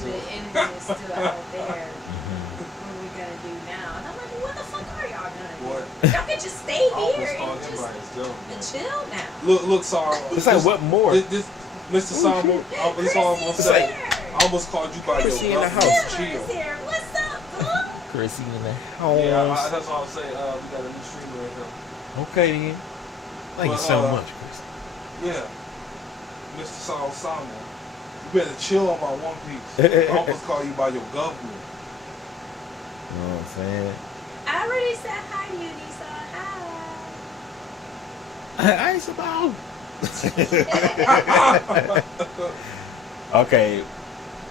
the enemy is still out there. What are we gonna do now? And I'm like, what the fuck are y'all gonna do? Y'all can just stay here and chill now. Look, sorry. It's like, what more? This Mr. Samo, this all I'm gonna say. I almost called you by your house. Chill. What's up, bro? Chrissy in the house. Yeah, that's all I'm saying. We got a new streamer in here. Okay, then. Thank you so much, Chris. Yeah. Mr. Samo, you better chill on my One Piece. I almost call you by your government. You know what I'm saying? I already said hi to you, Nisa. Hi. I ain't about. Okay.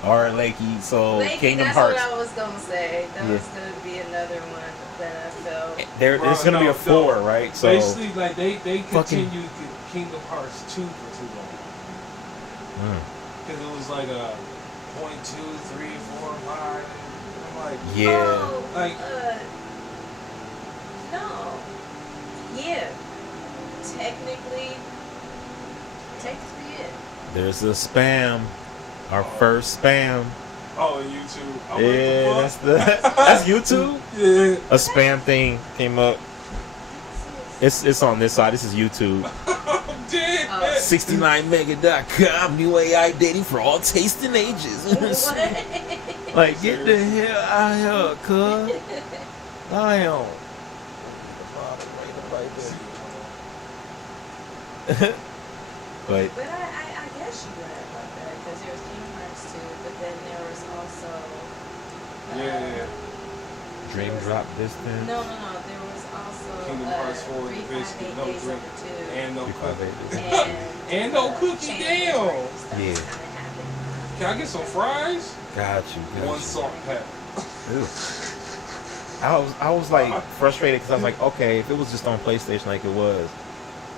Alright, Lakey. So, Lakey, Kingdom that's Hearts. That's what I was going to say. That was going to be another one that I felt. There's going to be a 4, right? So basically, like, they continued Kingdom Hearts 2 for too long. Because it was like a 0.2, 3, 4, 5. I'm like, no. Yeah. Technically it. There's a spam. Our first spam. Oh, YouTube. That's YouTube? Yeah. A spam thing came up. It's on this side. This is YouTube. 69mega.com. New AI dating for all tastes and ages. Like, get the hell out of here, cuz. Damn. But I guess you're right about that, because there was Kingdom Hearts 2, but then there was also Dream Drop Distance. No, there was also Kingdom Hearts 4 basically no Days drink of the 2 and no cookie. and no cookie. Damn. Yeah. Can I get some fries? Got you. One salt pack. I was like frustrated because I was like, okay, if it was just on PlayStation like it was,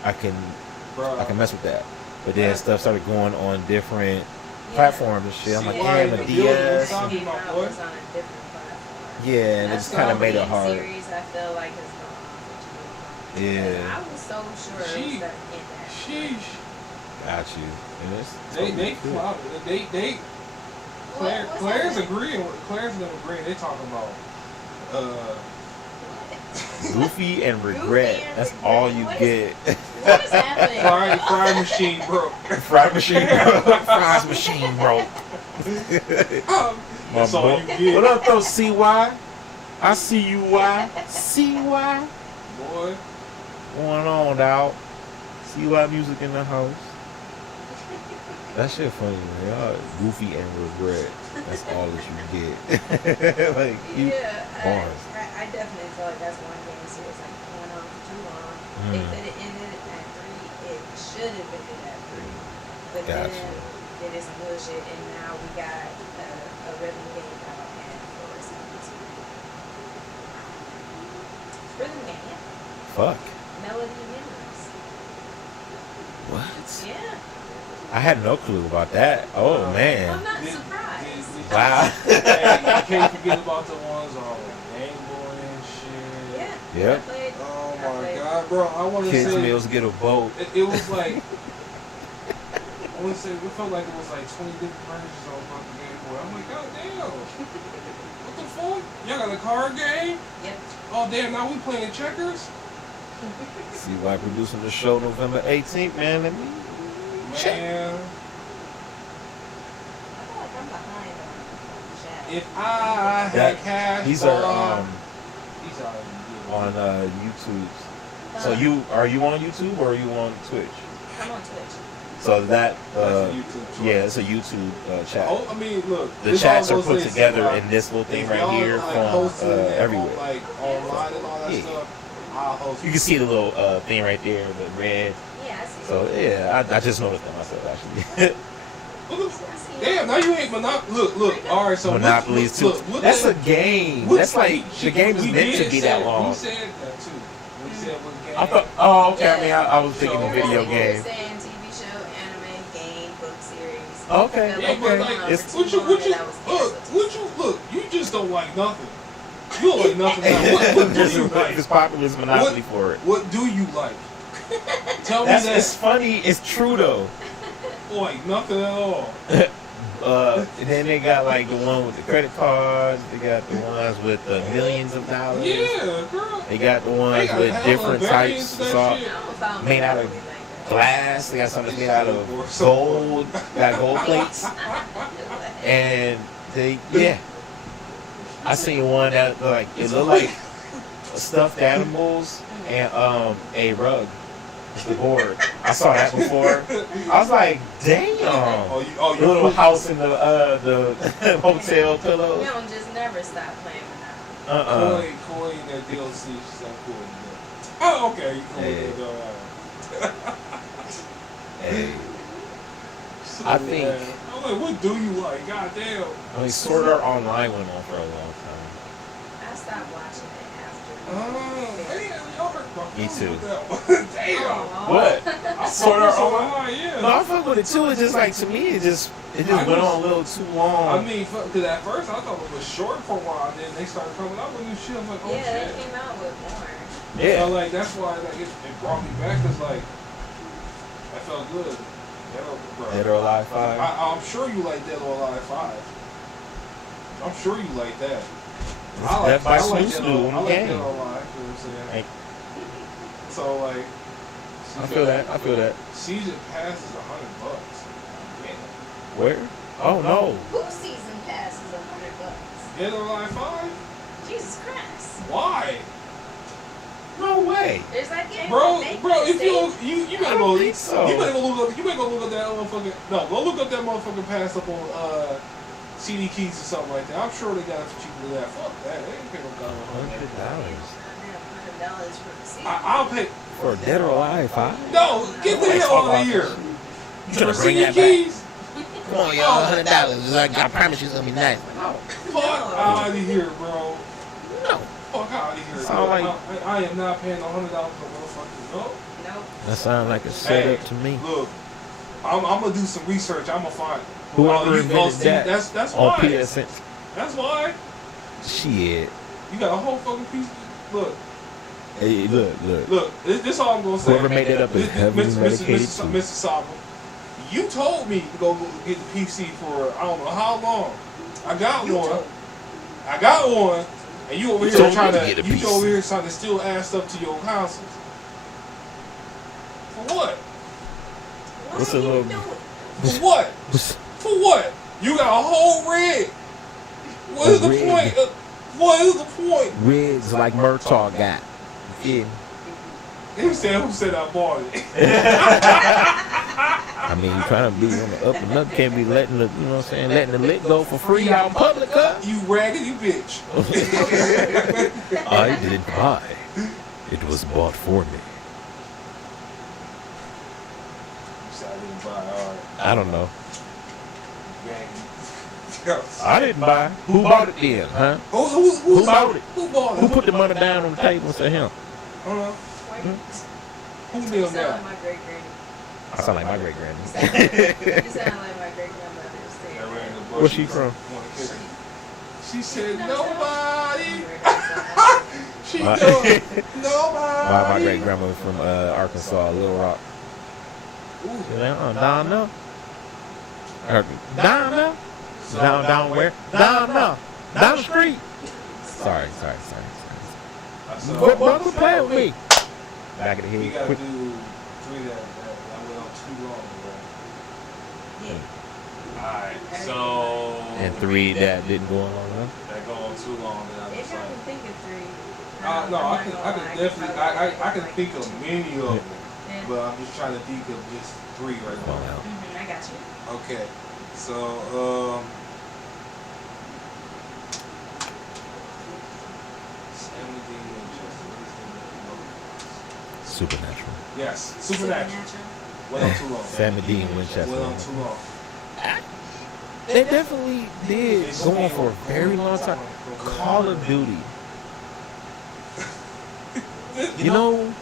I can mess with that. But then stuff started going on different platforms and shit. I'm like, damn, the DS. Yeah, and it just kind of made it hard. Series, I feel like has gone on. Yeah. I was so sure it was going to end that. Sheesh. Got you. And Claire's agreeing. Claire's gonna agree. They talking about Goofy and regret. That's all you get. What is happening? Fry machine broke. Fry machine broke. Fries machine broke. That's all you get. What up, though, CY? I see you, Y. CY. Boy. Going on, dog. CY music in the house. That shit funny, man. Y'all goofy and regret. That's all that you get. Like, bars. I definitely feel like that's one game series like going on for too long. It could have ended at 3. It should have ended at 3. But then it is bullshit, and now we got a rhythm game out and for season 2. Rhythm game. Fuck. Melody Memories. What? Yeah. I had no clue about that. Oh, man. I'm not surprised. Wow. Hey, you can't forget about the ones on Game Boy and shit. Yeah. Oh my god, bro! I want to say Kids Meals get a vote. It was like I want to say it felt like it was like 20 different versions on fucking Game Boy. I'm like, god damn, what the fuck? Y'all got a card game? Yep. Oh damn, now we playing checkers? See why producing the show November 18th, man. Let me check. Man, I feel like I'm behind on chat. if I had cash, These are on YouTube. So are you on YouTube or are you on Twitch? I'm on Twitch. So that that's a YouTube yeah, it's a YouTube chat. Oh, I mean, look, The chats are put together in this little thing right here from everywhere. Like online and all that stuff. I'll host. You can see the little thing right there, the red. Yeah, I see. So yeah, I just noticed that myself actually. Damn, now you ain't Monopoly. Look. All right, so Monopoly's too. That's a game. That's like the game is meant to be that long. We said that too. We said what game. I thought. Oh, okay. I mean, I was thinking the video You're game. saying TV show, anime, game, book series. Okay. Yeah, but like, look, you just don't like nothing. You don't like nothing. What do you like? It's popular as Monopoly for it. What do you like? Tell me that. It's funny. It's true though. Like nothing at all. And then they got like the one with the credit cards. They got the ones with the millions of dollars. Yeah, girl. They got the ones with different types. It's all made out of glass. They got something that's made out of gold. Got gold plates. And I seen one that like it looked like stuffed animals and a rug. The board. I saw that before. I was like, damn. The little house in the hotel pillows. You don't just never stop playing Monopoly. Coin that DLC. She's like, cool. Oh, okay. You Hey. I think. I'm like, what do you like? Goddamn. I mean, Sword Art Online went on for a long time. I stopped watching it after. Me too. Damn. What? Sword Art Online? Yeah. No, I fuck with it too. It's just like to me, it just went on a little too long. I mean, because at first I thought it was short for a while, and then they started coming out with new shit. I'm like, oh yeah, shit. they came out with more. Yeah. So like that's why like it brought me back because like I felt good. Dead or Alive 5. I'm sure you like Dead or Alive 5. I'm sure you like that. That's by Snoo I like Snoo Dead or game. Alive. You know what I'm saying? So like, I feel that. Season pass is $100. Where? Oh no. Who season pass is $100? Dead or Alive 5? Jesus Christ. Why? No way. There's that game. Bro, if you better go, think so. you better go look up. You better go look up that motherfucking. No, go look up that motherfucking pass up on CD Keys or something like that. I'm sure they got it for cheaper than that. Fuck that. They ain't pay no $100. $100 for the season. I'll pay. For Dead or Alive 5? No, get the hell out of here. You trying to bring that back? Come on, y'all, $100. I promise you it's gonna be nice. Fuck out of here, bro. No. Fuck out of here. Sound like- I am not paying $100 for motherfucking. No. Nope. That sounds like a setup to me. Look, I'm gonna do some research. I'm gonna find. Whoever invented that That's on why. PSN. That's why. Shit. You got a whole fucking piece. Look. Hey, look. Look, this all I'm gonna say. Whoever made that up is heavily medicated too. Mr. Saba, you told me to go get the PC for I don't know how long. I got one, and you over here trying to still add stuff to your consoles. For what? What's a little? For what? For what? You got a whole rig. What is the point? What is the point? Rigs like Murtaugh got. Yeah. Who said I bought it? I mean, you trying to be on the up and up, can't be letting the, you know what I'm saying, letting the lick go for free out in public, huh? You raggedy bitch. I didn't buy. It was bought for me. I don't know. I didn't buy. Who bought it then, huh? Who bought it? Who bought it? Who put the money down on the table and said him? Who did You sound that? like my great granny. I sound like my great granny. You sound like my great grandmother. Where's she from? She said nobody. She My- does nobody. My great grandma was from Arkansas, Little Rock. You know, down there. Down there. Down where? Down the street. Sorry. Quit playing with me. Back of the We head. gotta Quick. do 3 that went on too long, bro. Yeah. Alright, so And 3 that didn't go on long enough. that go on too long, then I'm If just I like, can think of 3. no, I can definitely, I can think of many of them, Yeah. but I'm just trying to think of just 3 right Come on now. now. I got you. Okay, so Supernatural. yes, Supernatural. Went on too long. Sam and Dean Winchester. Went on too long. They definitely did go on for a very long time. Call of Duty. You know,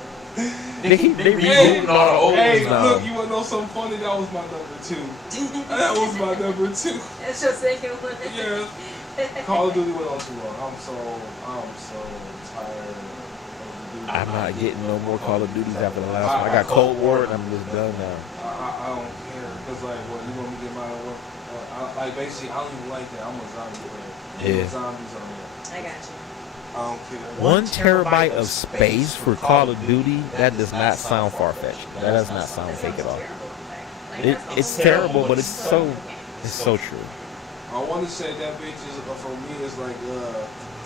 they rebooting all the old Hey, ones now. look, you wanna know something funny? That was my number 2. That was my number 2. That's your second one. Yeah. Call of Duty went on too long. I'm so tired of the Duty. I'm not getting no more Call of Duties after the last one. I got Cold War and I'm just done now. I don't care. Cause like, what, you want me to get my work? Like basically, I don't even like that. I'm a zombie player. Yeah. Zombies on there. I got you. I don't care. 1 terabyte of space for Call of Duty, that does not sound far-fetched. That does not sound fake at all. It's terrible, but it's so true. I want to say that bitch is, for me, is like,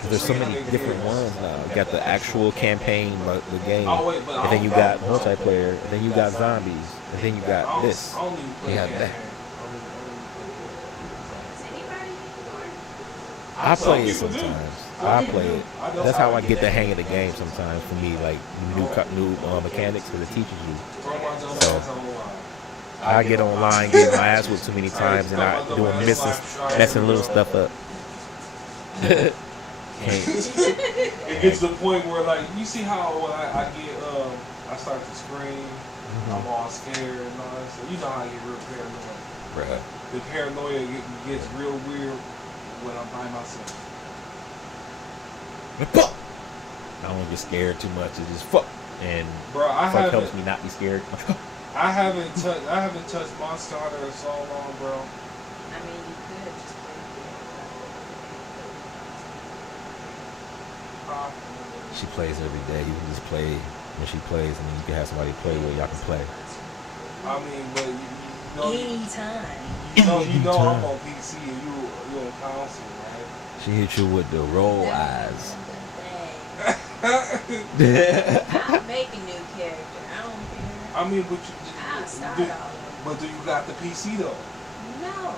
There's so many different ones now. You got the actual campaign, the game, Oh, wait, but and then you got multiplayer, and then you got zombies, and then you got this. I don't even play You have campaign. that. Anybody? I play it sometimes. I play it. That's how I get the hang of the game sometimes. For me, like new mechanics that it teaches you. So I get online, get my ass whipped too many times, and I doing messing little stuff up. It gets to the point where, like, you see how when I get, I start to scream, I'm all scared and all that. So you know how I get real paranoid. Bruh. The paranoia gets real weird when I'm by myself. Fuck. I don't get scared too much. It's just fuck, and Bro, fuck helps me not be scared. I haven't touched Monster Hunter in so long, bro. I mean, you could just play. She plays every day. You can just play when she plays, and then you can have somebody play with. Y'all can play. I mean, but you know, Anytime. I'm on PC and you on console, right? She hit you with the roll eyes. I'll make a new character. I don't care. I mean, I'll start do, all over. but do you got the PC though? No.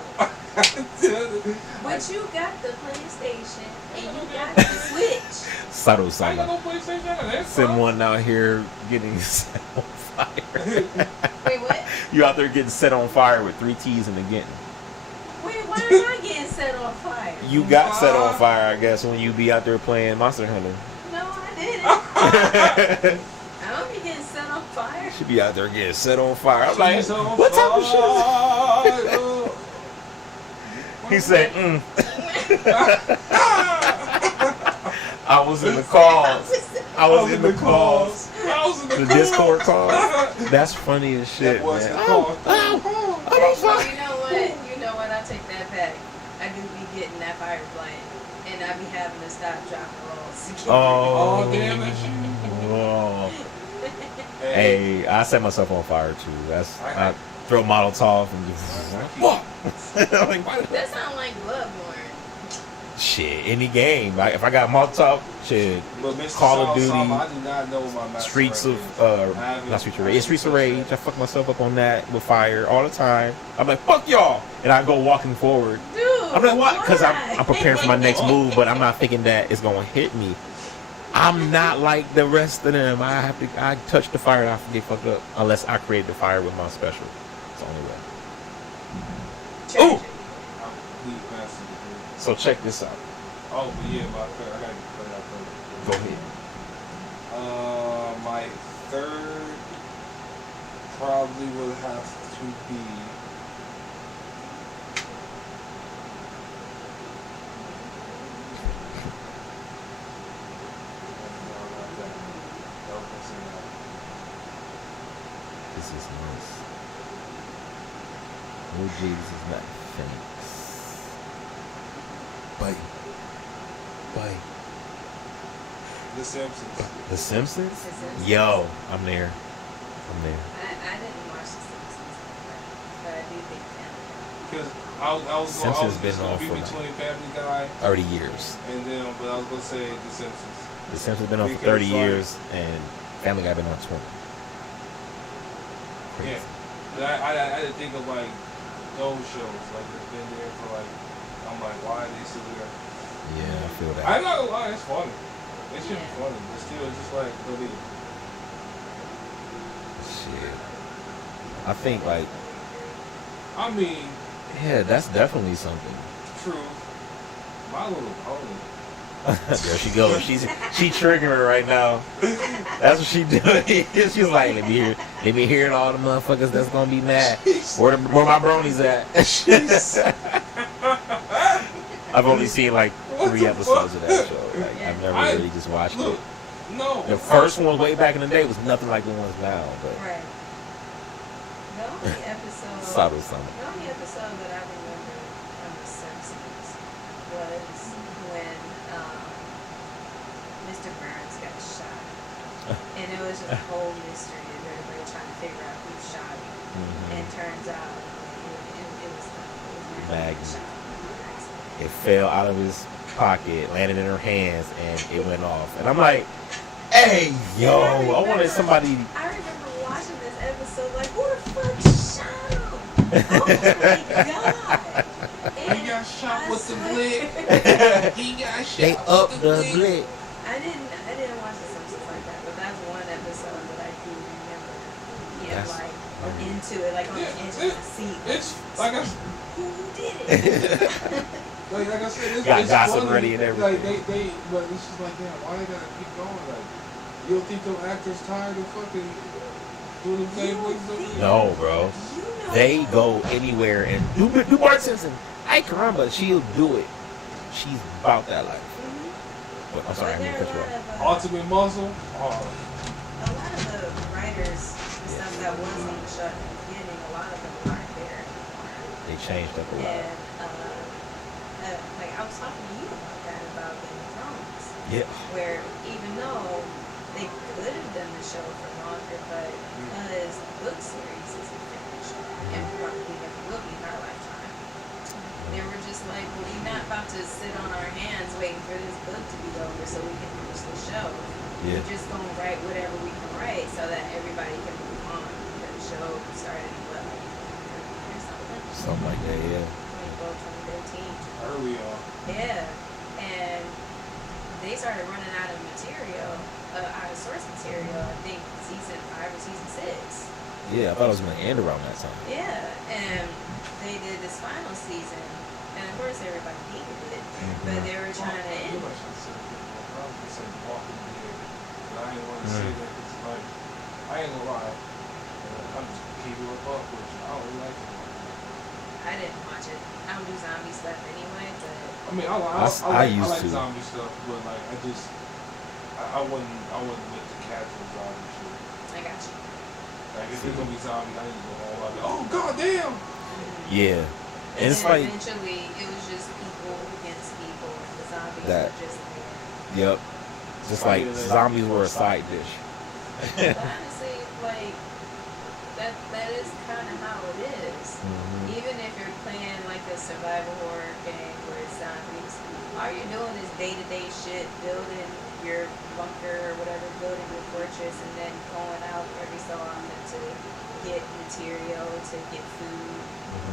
But you got the PlayStation and you got the Switch. Subtle I ain't got Sama. no PlayStation. That's Send fine. one out here getting set on fire. Wait, what? You out there getting set on fire with 3 T's in the getting. Wait, why am I getting set on fire? You got set on fire, I guess, when you be out there playing Monster Hunter. No, I didn't. I don't be getting set on fire. She be out there getting set on fire. I'm like, She's on what type of shit is fire. He said, I was in the calls. I was in the calls. I was in the The calls. Discord calls. That's funny as shit, That was man. the call. Hey, well, you know what? You know what? I take that back. I do be getting that fire flame, and I be having to stop, drop, and roll. Oh, Oh, damn, that's you. Oh. Hey, I set myself on fire too. I throw Molotov and just fuck. Like, That sound like Bloodborne. shit, any game. Like, if I got Molotov, shit, But Mr. Call of Saul Duty, Sama, I do not know my master Streets rank of is. not Streets of Rage. It's Streets of Rage. I fuck myself up on that with fire all the time. I'm like, fuck y'all, and I go walking forward. Dude, I'm like, what? Because why? I'm preparing for my next move, but I'm not thinking that it's gonna hit me. I'm not like the rest of them. I touch the fire and I get fucked up unless I create the fire with my special. It's the only way. Change it. So check this out. Oh, but yeah, my third. I gotta put that third. Go ahead. My third probably would have to be. This is nice. OJ, this is not thanks. Bye. Bye. The Simpsons. The Simpsons? The Simpsons. Yo, I'm there. I'm there. I didn't watch The Simpsons, but I do think Family Because I was Simpsons been gonna on be for between Family Guy 30 years. and then, but I was gonna say The Simpsons. The Simpsons been on for Because, 30 like, years, and Family Guy been on 20. Yeah. But I had to think of like those shows, like they've been there for like, I'm like, why are they still there? Yeah, I feel that. I'm not gonna lie, it's funny. It should be funny, but still, it's just like, go leave. Shit. I think, like, I mean, Yeah, that's definitely something. True. My Little Pony. There she goes. She triggering right now. That's what she doing. She's like, let me hear all the motherfuckers that's gonna be mad. Where my bronies at? I've only seen like 3 episodes of that show. Like, I've never really just watched it. No. The first one way back in the day was nothing like the ones now. But Right. The only episode. subtle something. The only episode that I remember from The Simpsons was when Mr. Burns got shot, and it was just a whole mystery of everybody trying to figure out who shot him. Mm-hmm. And it turns out it was Maggie. shot. It fell out of his pocket, landed in her hands, and it went off. And I'm like, hey, yo, I wanted somebody. I remember watching this episode like, who the fuck shot him? Oh my god! He got shot with the blick. He got shot They up with the blick. I didn't watch The Simpsons like that, but that's one episode that I do remember. Yeah, That's- like into it, like on the edge of my seat. It's like I, Who did it? like I said, it's, Got it's gossip funny. ready and everything. Like but it's just like, damn, why they gotta keep going? Like, you don't think them actors tired of fucking doing the same things? No, bro. You know They go anywhere and do Bart Simpson. Ay caramba, she'll do it. She's about that life. But I'm sorry, I'm gonna cut you off. Ultimate Muscle. Oh, a lot of the writers and stuff that was on the show at the beginning, a lot of them aren't there anymore. They changed up a lot. And like I was talking to you about that about Game of Thrones, Yeah. where even though they could have done the show for longer, but because the book series isn't finished and probably never will be in our lifetime, they were just like, well, we're not about to sit on our hands waiting for this book to be over so we can finish the show. Yeah. We're just gonna write whatever we can write so that everybody can move on. The show started in what, like, or something? Something like that, yeah. 2013. early on. Yeah, and they started running out of material, out of source material. I think season 5 or season 6. Yeah, I thought it was gonna end around that time. Yeah, and they did this final season, and of course everybody hated it, but they were trying to end it. I was gonna say Walking Dead, but I didn't want to say that because, like, I ain't gonna lie. I'm just keeping it up with you. I don't really like it. I didn't watch it. I don't do zombie stuff anyway, but I mean, I used like to. zombie stuff, but like I wouldn't with the casual zombie shit. I got you. Like if it's gonna be zombie, I need to go all like, oh goddamn. Yeah. And it's then like, eventually it was just people against people, and the zombies That. were just there. yep. Just like zombies were a side dish. But honestly, like that is kind of how it is. Mhm. Even if you're playing like a survival horror game where it's zombies, all you're doing is day-to-day shit, building your bunker or whatever, building your fortress, and then going out every so often to get material, to get food,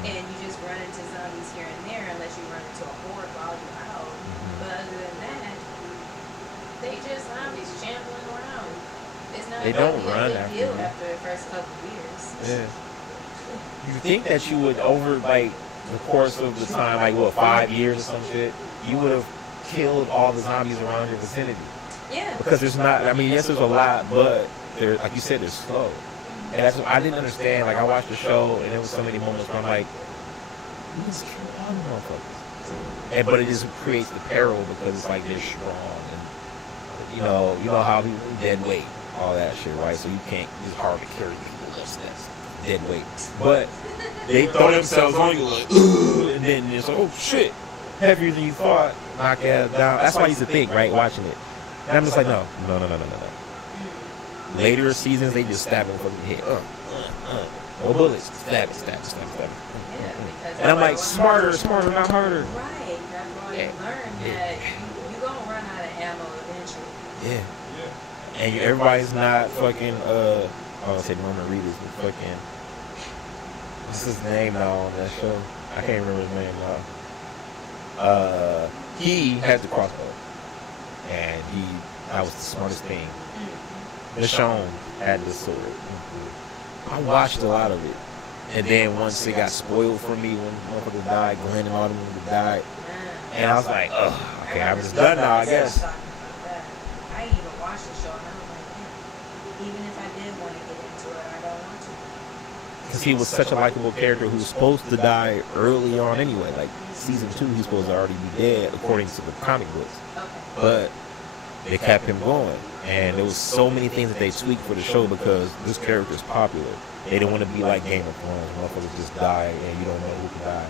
and you just run into zombies here and there unless you run into a horde while you're out. But other than that, they just zombies shambling around. It's not They really don't a run big after deal you. after the first couple of years. Yeah. You think that you would over like the course of the time, like what, 5 years or some shit, you would have killed all the zombies around your vicinity. Yeah. Because there's not, I mean, yes, there's a lot, but they're, like you said, they're slow. And that's what I didn't understand. Like, I watched the show, and there was so many moments where I'm like, you just kill all the motherfuckers. And, but it just creates the peril because it's like they're strong. And, you know how people dead weight, all that shit, right? So you can't, it's hard to carry people that's dead weight. But they throw themselves on you like, ugh, and then it's like, oh shit, heavier than you thought, knock it down. That's what I used to think, right, watching it. And I'm just like, no. Later seasons, they just stab him from the head. No bullets. Stab it. Yeah, because And I'm like, smarter, not harder. right. That's why you learn that you gonna run out of ammo eventually. Yeah. Yeah. And everybody's not fucking, I don't say Norman Reedus, but fucking, what's his name now on that show? I can't remember his name now. He has the crossbow. And that was the smartest thing. Michonne had the sword. I watched a lot of it. And then once it got spoiled for me, when motherfuckers died, Glenn and all them died, and I was like, ugh, okay, I'm just done now, I guess. I ain't even watched the show, and I was like, man, even if I did want to get into it, I don't want to. Because he was such a likable character who was supposed to die early on anyway. Like season 2, he's supposed to already be dead according to the comic books. But they kept him going, and there was so many things that they tweaked for the show because this character is popular. They didn't want to be like Game of Thrones, motherfuckers just die and you don't know who can die.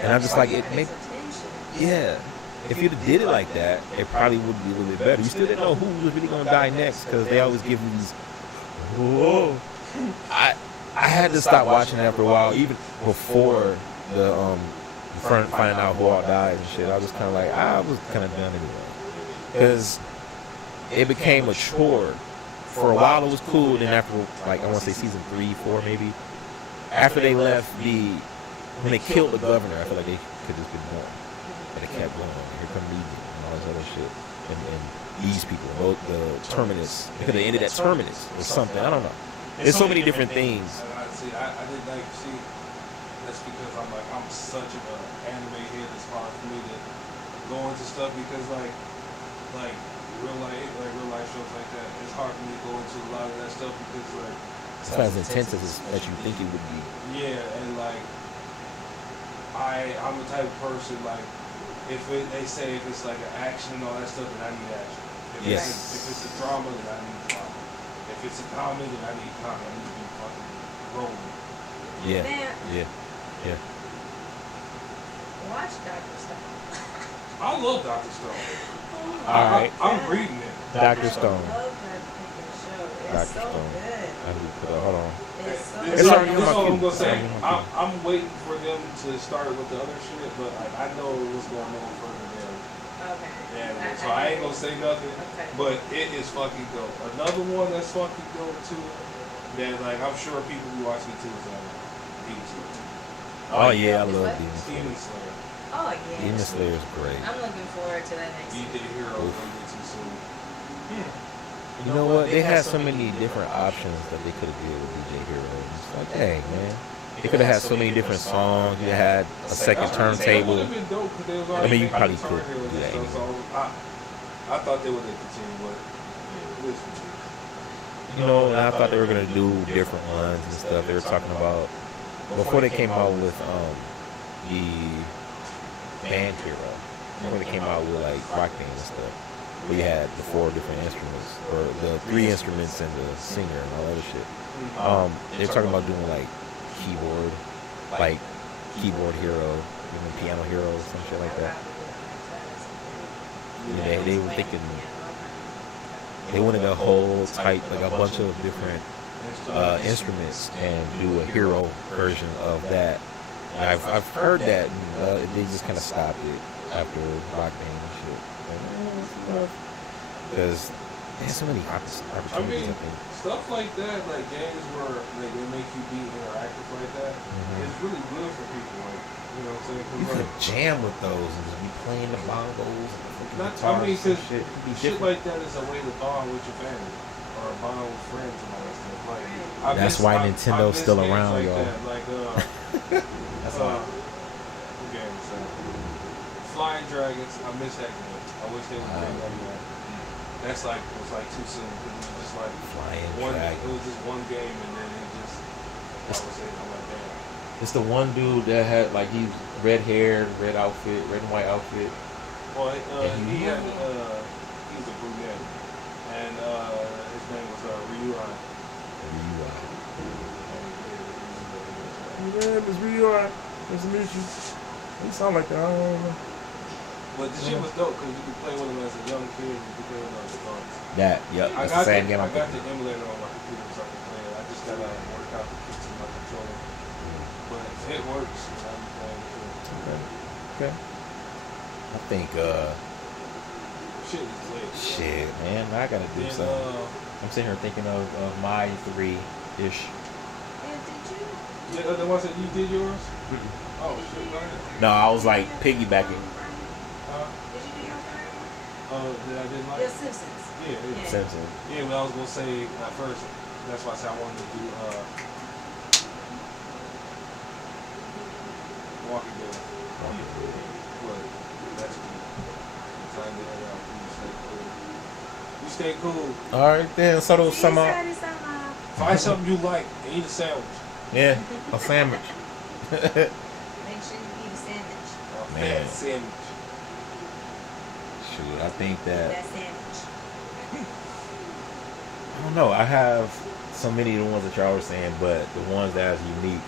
And I'm just like, it made, yeah. If you'd have did it like that, it probably would be a little bit better. You still didn't know who was really gonna die next because they always give you these. Whoa. I had to stop watching it after a while, even before the finding out who all died and shit. I was kind of like, I was kind of done anyway, because it became a chore. For a while it was cool, then after, like, I want to say season 3, 4 maybe, after they left when they killed the governor, I feel like they could just been done. But they kept going. Here come Negan and all this other shit, and these people, both the Terminus. They could have ended at Terminus or something. I don't know. There's so many different things. I didn't like see. That's because I'm such an anime head. It's hard for me to go into stuff because like real life shows like that. It's hard for me to go into a lot of that stuff because like it's not as intense as you think it would be. Yeah, and like I'm the type of person like they say if it's like an action and all that stuff, then I need action. If it's a drama, then I need drama. If it's a comedy, then I need comedy. I need to be fucking rolling. Yeah. Watch Dr. Stone. I love Dr. Stone. Alright. I'm reading it. Dr. Stone. I love that freaking show. It's Dr. so Stone. good. I need to put it, hold on. It's so It's good. already on That's my all I'm queue. gonna say. It's already on my queue. I'm waiting for them to start with the other shit, but like, I know what's going on further there. Okay. Yeah, so I ain't gonna say nothing, Okay. but it is fucking dope. Another one that's fucking dope too, that like I'm sure people be watching too is Demon Slayer. Oh yeah, I love What? Demon Slayer. Demon Slayer. Oh, yeah. Demon Slayer is great. I'm looking forward to that next DJ season. Hero don't get too soon. You know what? They had so many different options that they could have did with DJ Hero. It's like, dang, man. They could have had so many different songs. You had a second turntable. It would have been dope because they was I already mean, you making probably Guitar could Hero do that and stuff, so I thought they would have continued, but listen. You know, and I thought they were gonna do different ones and stuff. They were talking about before they came out with the band Hero. Before they came out with like Rock Band and stuff. We had the 4 different instruments, or the 3 instruments and the singer and all that shit. They're talking about doing like keyboard Hero, piano Hero, some shit like that. Yeah, they were thinking they wanted a whole type, like a bunch of different instruments, and do a Hero version of that. And I've heard that, and they just kind of stopped it after Rock Band and shit. Because there's so many opportunities. I mean, stuff like that, like games where like, they make you be interactive like that, is really good for people. Like, you know what I'm saying? You could jam with those and just be playing the bongos and shit like that is a way to bond with your family or bond with friends and all that stuff. Like, that's why Nintendo's still around, like y'all. That. Like, That's why. Flying Dragons, I miss that game. I wish they would bring that back. That's like, it was like too soon. It was just like it was just one game and then it just, I was saying, I'm like, damn. It's the one dude that had, like, he's red hair, red outfit, red and white outfit. Well, he was a brunette. And his name was Ryuhan. Yeah, Miss Ryuhan. Nice to meet you. He sound like that. I don't know. But the shit was dope because you could play with him as a young kid and you could play with him as adults. That's the same game. I got the emulator on my computer so I can play it. I just gotta work out the kicks in my controller. But it works. So I'm playing it. Okay. I think, shit is lit. shit, man, I gotta do something. I'm sitting here thinking of my 3-ish. And did you? Yeah, the ones that you did yours? Oh, shit, go ahead. No, I was like piggybacking. Did you do your third one? That I didn't like? The Simpsons. Yeah. Simpson. Yeah, but I was gonna say at first, that's why I said I wanted to do Walking Dead. But that's cool. Time to head out. You stay cool. All right then. So those some Find something you like and eat a sandwich. yeah, a sandwich. Make sure you eat a sandwich. A Man. fat sandwich. Shoot, I think Eat that that sandwich. I don't know. I have so many of the ones that y'all were saying, but the ones that is unique,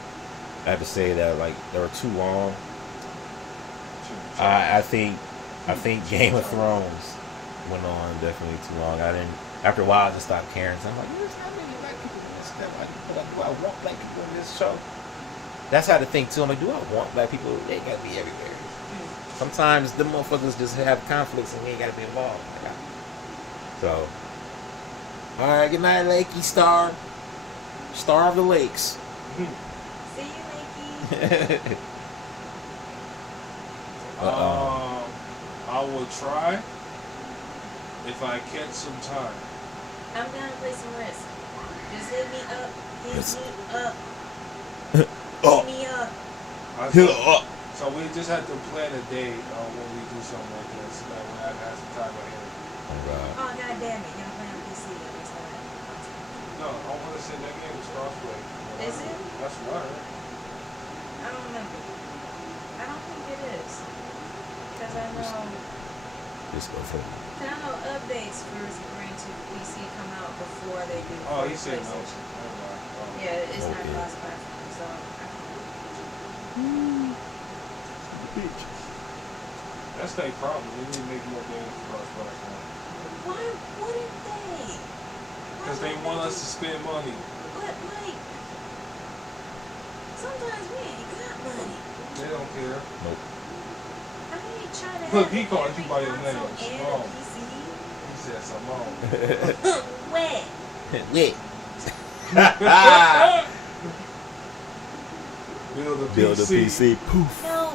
I have to say that like they were too long. I think Game of Thrones went on definitely too long. I didn't. After a while, I just stopped caring. So I'm like, there's not many black people in this stuff. Do I want black people in this show? That's how to think too. I'm like, do I want black people? They gotta be everywhere. Sometimes the motherfuckers just have conflicts and we ain't gotta be involved. So, all right, good night, Lakey Star of the Lakes. See you, Lakey. I will try if I catch some time. I'm gonna play some risk. Just hit me up. Yes. Hit me up. Oh. Hit me up. So we just have to plan a day when we do something like this. That way I have some time ahead. Oh, God. Oh, god damn it. Y'all playing on PC. No, I want to say that game is crossplay. Is it? That's what I heard. I don't remember. I don't think it is. Because I know... Just go for it. I know updates for Spring to PC come out before they do. Oh, for he said no. PlayStation. Never mind. Oh. Yeah, it's not Okay. cross-platform, so... That's their problem. They need to make more games cross-platform. Why wouldn't they? Because they want us to spend money. But, like... Sometimes we ain't got money. They don't care. Nope. I ain't trying to Look, have he called you by your every name. console and Small. a PC. He said Simone. Wet. Lit. Build a Build a PC. Poof. No.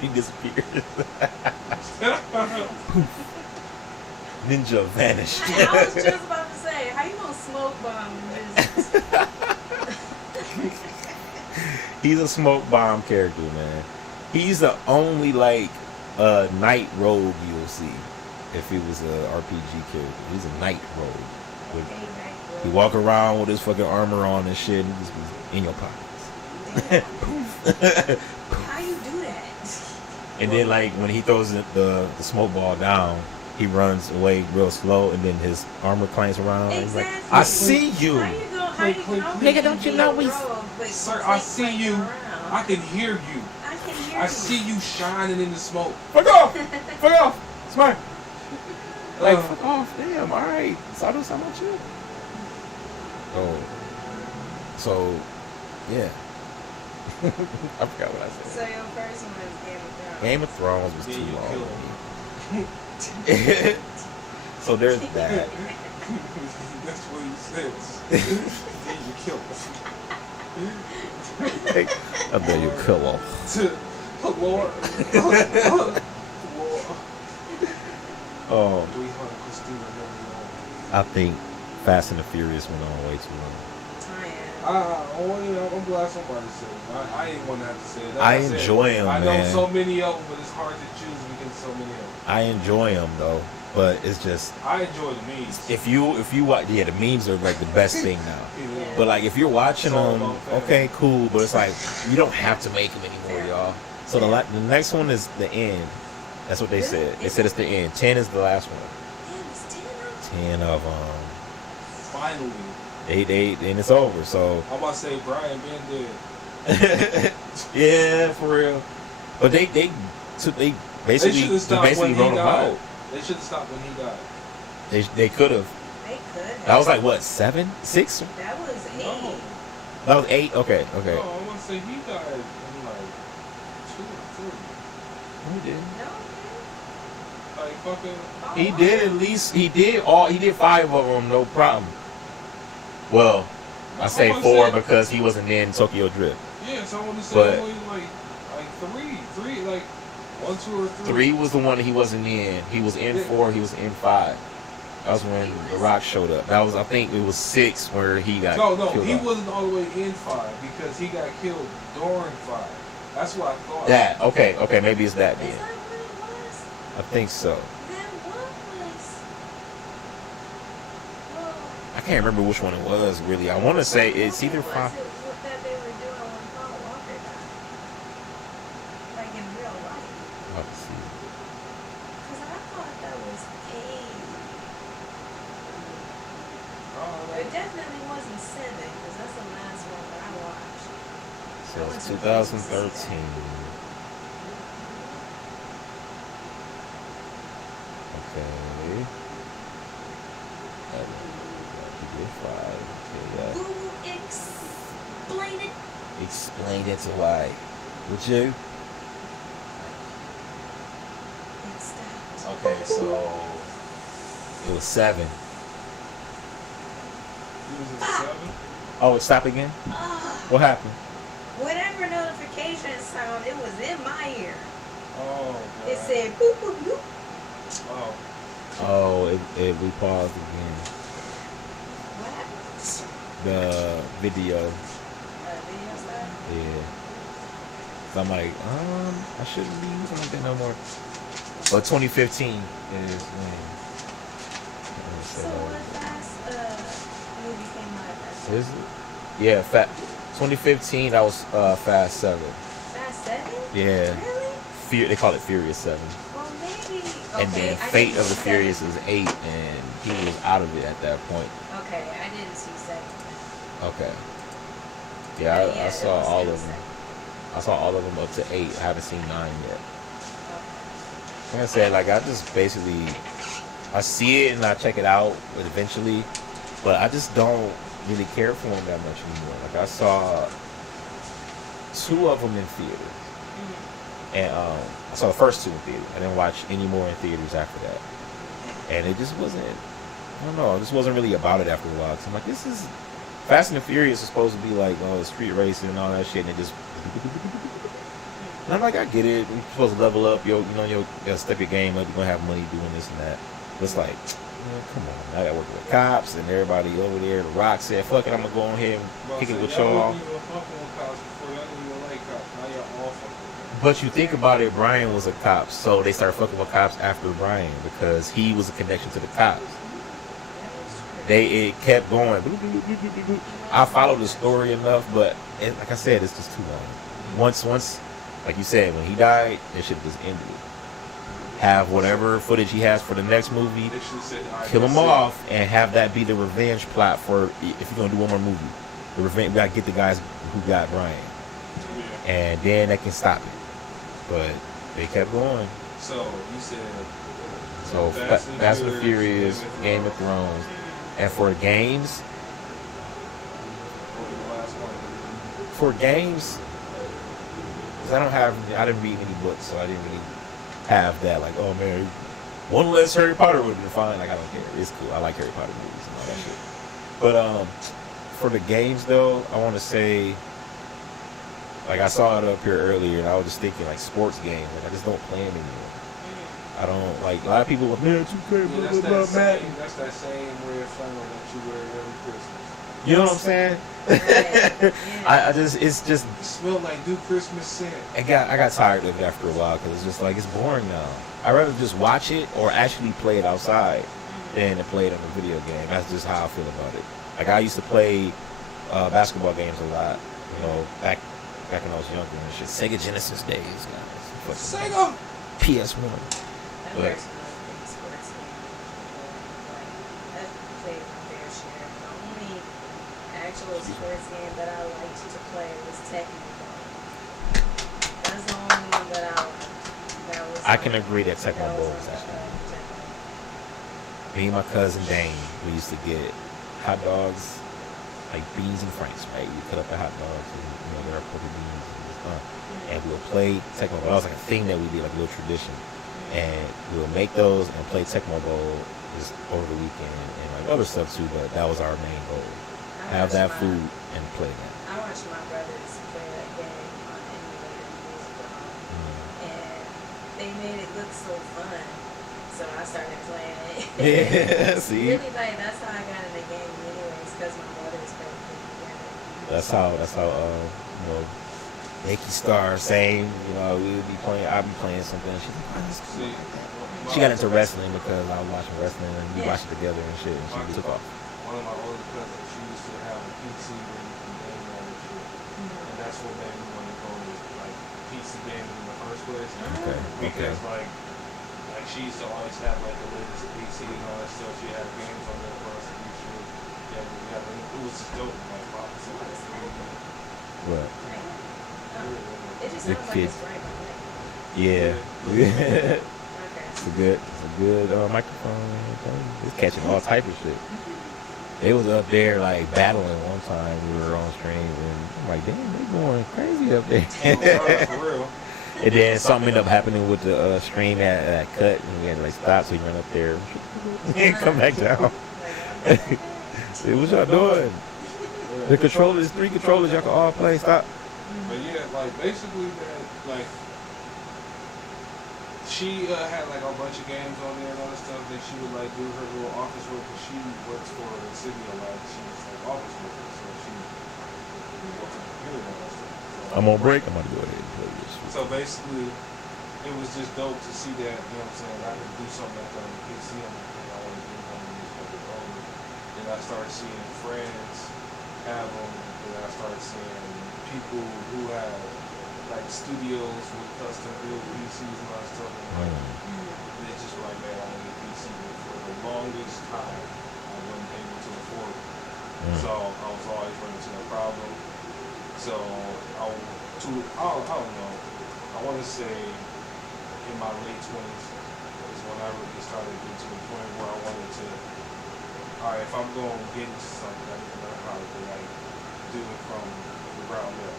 He disappears. Ninja vanished. I was just about to say, how you gonna smoke bomb in business? He's a smoke bomb character, man. He's the only like knight rogue you'll see if he was a RPG character. He's a knight rogue. He walk around with his fucking armor on and shit, and he just be in your pockets. How you do that? And then like when he throws the smoke ball down, he runs away real slow, and then his armor clanks around. And he's like, Exactly. I see you. How you go? How you Click, how click, you Nigga, don't you be know a we- rogue, but Sir, you I take see like you. around? I can hear you. I can hear I you. see you shining in the smoke. Fuck off! Fuck off! Smart. Like, fuck off. Damn, alright. So I do something about you. Oh. So, yeah. I forgot what I So said. your first one is Game Game of Thrones. of Thrones was Then too you long. kill him. So there's that. That's what he says. Then you kill him. I bet you kill off. Lord. Oh, 300 Christina Milian. I think Fast and the Furious went on way too long. I'm glad somebody said it. I ain't want to have to say it. Like I said, enjoy 'em, I know man. so many of them, but it's hard to choose because so many of them. I enjoy them though, but it's just I enjoy the memes. if you watch, yeah, the memes are like the best thing now. Yeah. But like if you're watching It's all them, about family. okay, cool. But it's like you don't have to make them anymore, y'all. So the next one is the end. That's what they said. They said it's the end. 10 is the last one. Damn, it's 10 10 of them. Finally. They and it's over. So I'm about to say Brian been dead. yeah, for real. But they They basically should have stopped when he wrote them died. out. They should have stopped when he died. They could have. They could. That was like what 7, 6? That was 8. No. That was 8. Okay. No, I want to say he died in like 2 or 3. He did. No, Like fucking. He did at least. He did 5 of them, no problem. Well, I say I'm 4 saying- because he wasn't in Tokyo Drift. Yeah, so I want to say But- only like 3, like 1, 2, or 3. 3 was the one that he wasn't in. He was in 4. He was in 5. That was when The Rock showed up. That was, I think, it was 6 where he got No, killed he off. wasn't all the way in 5 because he got killed during 5. That's what I thought. That okay, maybe it's that Is then. that what it was? I think so. Then what was? Well, I can't remember which one it was really. I want to say it's either what five. was it that they were doing when Paul Walker died? Like in real life? Let's see. Because I thought that was Oh, It definitely wasn't 7, because that's the last one that I watched. So it's 2013. Okay. Five. Okay, yeah. Google explain it. Explain it to why. Would you? It stopped. Okay, so it was 7. It was at 7? Oh, it stopped again? What happened? Whatever notification sound, it was in my ear. Oh, God. It said boop boop boop. Oh. Oh, it we paused again. What happened? The video. Video stuff? Yeah. So I'm like, I shouldn't be using like that no more. But 2015 is when. So what fast movie came out at that Is it? Yeah, 2015. That was Fast 7. Fast 7? Yeah. Really? They call it Furious 7. Well, maybe. And then Fate of the Furious is 8, and he was out of it at that point. Okay, I didn't see 7. Okay. Yeah, I saw all of them. 7. I saw all of them up to 8. I haven't seen 9 yet. Okay. Like I said, like I just basically, I see it and I check it out eventually, but I just don't really care for them that much anymore. Like I saw 2 of them in theaters. And I saw the first 2 in theaters. I didn't watch any more in theaters after that. And it just wasn't, I don't know, it just wasn't really about it after a while. So I'm like, this is, Fast and the Furious is supposed to be like, oh, street racing and all that shit. And it just, and I'm like, I get it. You're supposed to level up. You'll step your game up. You're going to have money doing this and that. But it's like, man, come on. I got to work with cops and everybody over there. The Rock said, fuck it, I'm going to go on here and kick it with y'all. But you think about it, Brian was a cop, so they started fucking with cops after Brian because he was a connection to the cops. It kept going. I followed the story enough, but like I said, it's just too long. Once, like you said, when he died, that shit just ended. Have whatever footage he has for the next movie, kill him off, and have that be the revenge plot for if you're gonna do one more movie. The revenge, we gotta get the guys who got Brian, and then that can stop it. But they kept going. So you said. So Fast and the Furious, Game of Thrones, and for games, because I didn't read any books, so I didn't really have that. Like, oh man, one less Harry Potter would have been fine. Like I don't care, it's cool. I like Harry Potter movies and all that shit. But for the games though, I want to say. Like I saw it up here earlier, and I was just thinking like sports games. Like I just don't play them anymore. I don't like a lot of people. Man, 2K, blah, blah, blah, Madden. That's that same red flannel that you wear every Christmas. You know what I'm saying? Right. Yeah. I just it's just. It smelled like do Christmas scent. I got tired of it after a while because it's just like it's boring now. I'd rather just watch it or actually play it outside than to play it on a video game. That's just how I feel about it. Like I used to play basketball games a lot. You know, back when I was younger and shit. Sega Genesis days, guys. Sega! PS1. But Sports games. I've played my fair share. The only actual sports game that I liked to play was Tekken. That's the only one that I liked. That was I can agree that Tekken Bowl was that actually. Me and my cousin Dane, we used to get hot dogs, like beans and franks, right? We cut up the hot dogs and there are pork beans and we'll play Tecmo Bowl. That was like a thing that we did, like a little tradition. And we'll make those and play Tecmo Bowl just over the weekend and like other stuff too, but that was our main goal. Have that food and play that. I watched my brothers play that game on emulator years ago, and they made it look so fun. So I started playing it. Yeah, see? Really, like that's how I got in the game, anyways, because my brothers played it together. That's how Nikki Star, same. You know, we would be playing. I'd be playing something. She's like, oh, this is cool. See, She got into wrestling because I was watching wrestling and we watched it together and shit. And she took off. One of my older cousins, she used to have a PC where you can game on and shit. And that's what made me want to go to like PC gaming in the first place. Okay. Because like she used to always have like the latest PC and all that stuff. She had games on there for us to do shit. Yeah, we had, it was just dope. Like, wow, so What? It just The sounds like kid. it's right by like. Yeah. Okay. It's a good microphone. It's catching all type of shit. They was up there like battling one time. We were on stream and I'm like, damn, they going crazy up there. for real. And then something ended up happening with the stream at cut and we had to like stop, so he ran up there and come back down. Hey, what y'all doing? The controllers, 3 controllers, y'all can all play. Stop. But yeah, like basically, man, like she had like a bunch of games on there and all that stuff. Then she would like do her little office work because she works for the city a lot. She was like office worker, so she works on the computer and all that stuff. So, I'm on break. I'm gonna go ahead and play this. so basically, it was just dope to see that. You know what I'm saying? I could do something like that on the PC. I'm like, man, I want to do one of these fucking over. Then I started seeing friends have them. Then I started seeing people who have like studios with custom built PCs and all that stuff. And like, it's just like, man, I want a PC. But for the longest time, I wasn't able to afford it. So I was always running into that problem. So I don't know. I want to say in my late 20s is when I really started getting to the point where I wanted to, all right, if I'm going to get into something, I need to learn how to like do it from the ground up.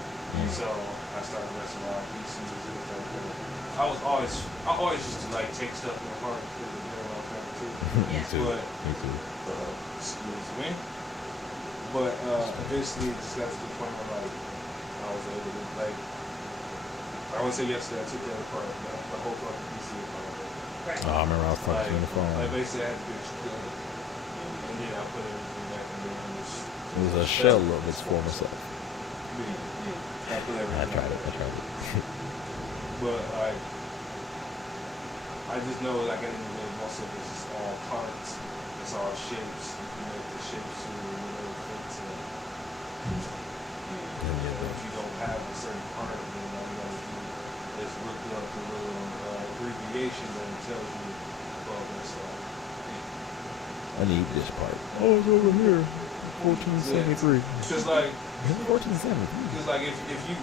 So I started messing around with PCs and stuff like that. I always used to like take stuff in the heart because of their own family too. Me too. But Me too. excuse me. But eventually it just got to the point where like I was able to like, I would say yesterday I took that apart, the whole fucking PC apart. Right. Oh, I remember I was Like, talking on the phone. like basically I had to bitch together. And then I put everything back in there and just It was a shell of its former self. I put everything I tried it. But like I just know like at the end of the day most of it's just all parts. It's all shapes. You can make the shapes to whatever fits in. If you don't have a certain part, then all you gotta do is look up the little abbreviation that tells you about this stuff. I need this part. Oh, it's over here. 1473. Just like 1473. because like if you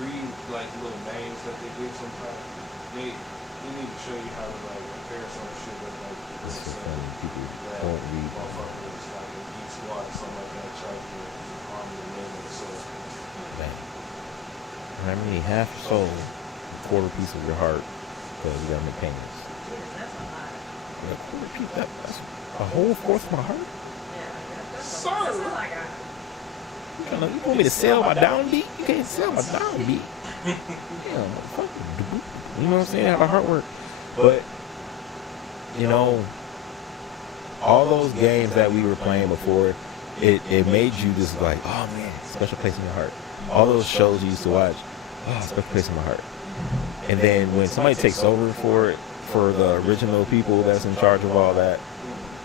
read like little names that they give sometimes, they need to show you how to like repair some shit that like This is funny. People that won't read. motherfuckers like if you squat or something like that, try to harm your leg or so. Bang. I mean, half your soul, a quarter piece of your heart, because you gotta make payments. That's a lot. Yeah, a quarter piece, that's a whole fourth of my heart? Yeah, that's Sir. a lot. You want me to sell my downbeat? You can't sell my downbeat. Yeah, motherfucker. You know what I'm saying? How my heart work. But, you know, all those games that we were playing before, it made you just like, oh man, special place in your heart. All those shows you used to watch, oh, special place in my heart. And then when somebody takes over for the original people that's in charge of all that,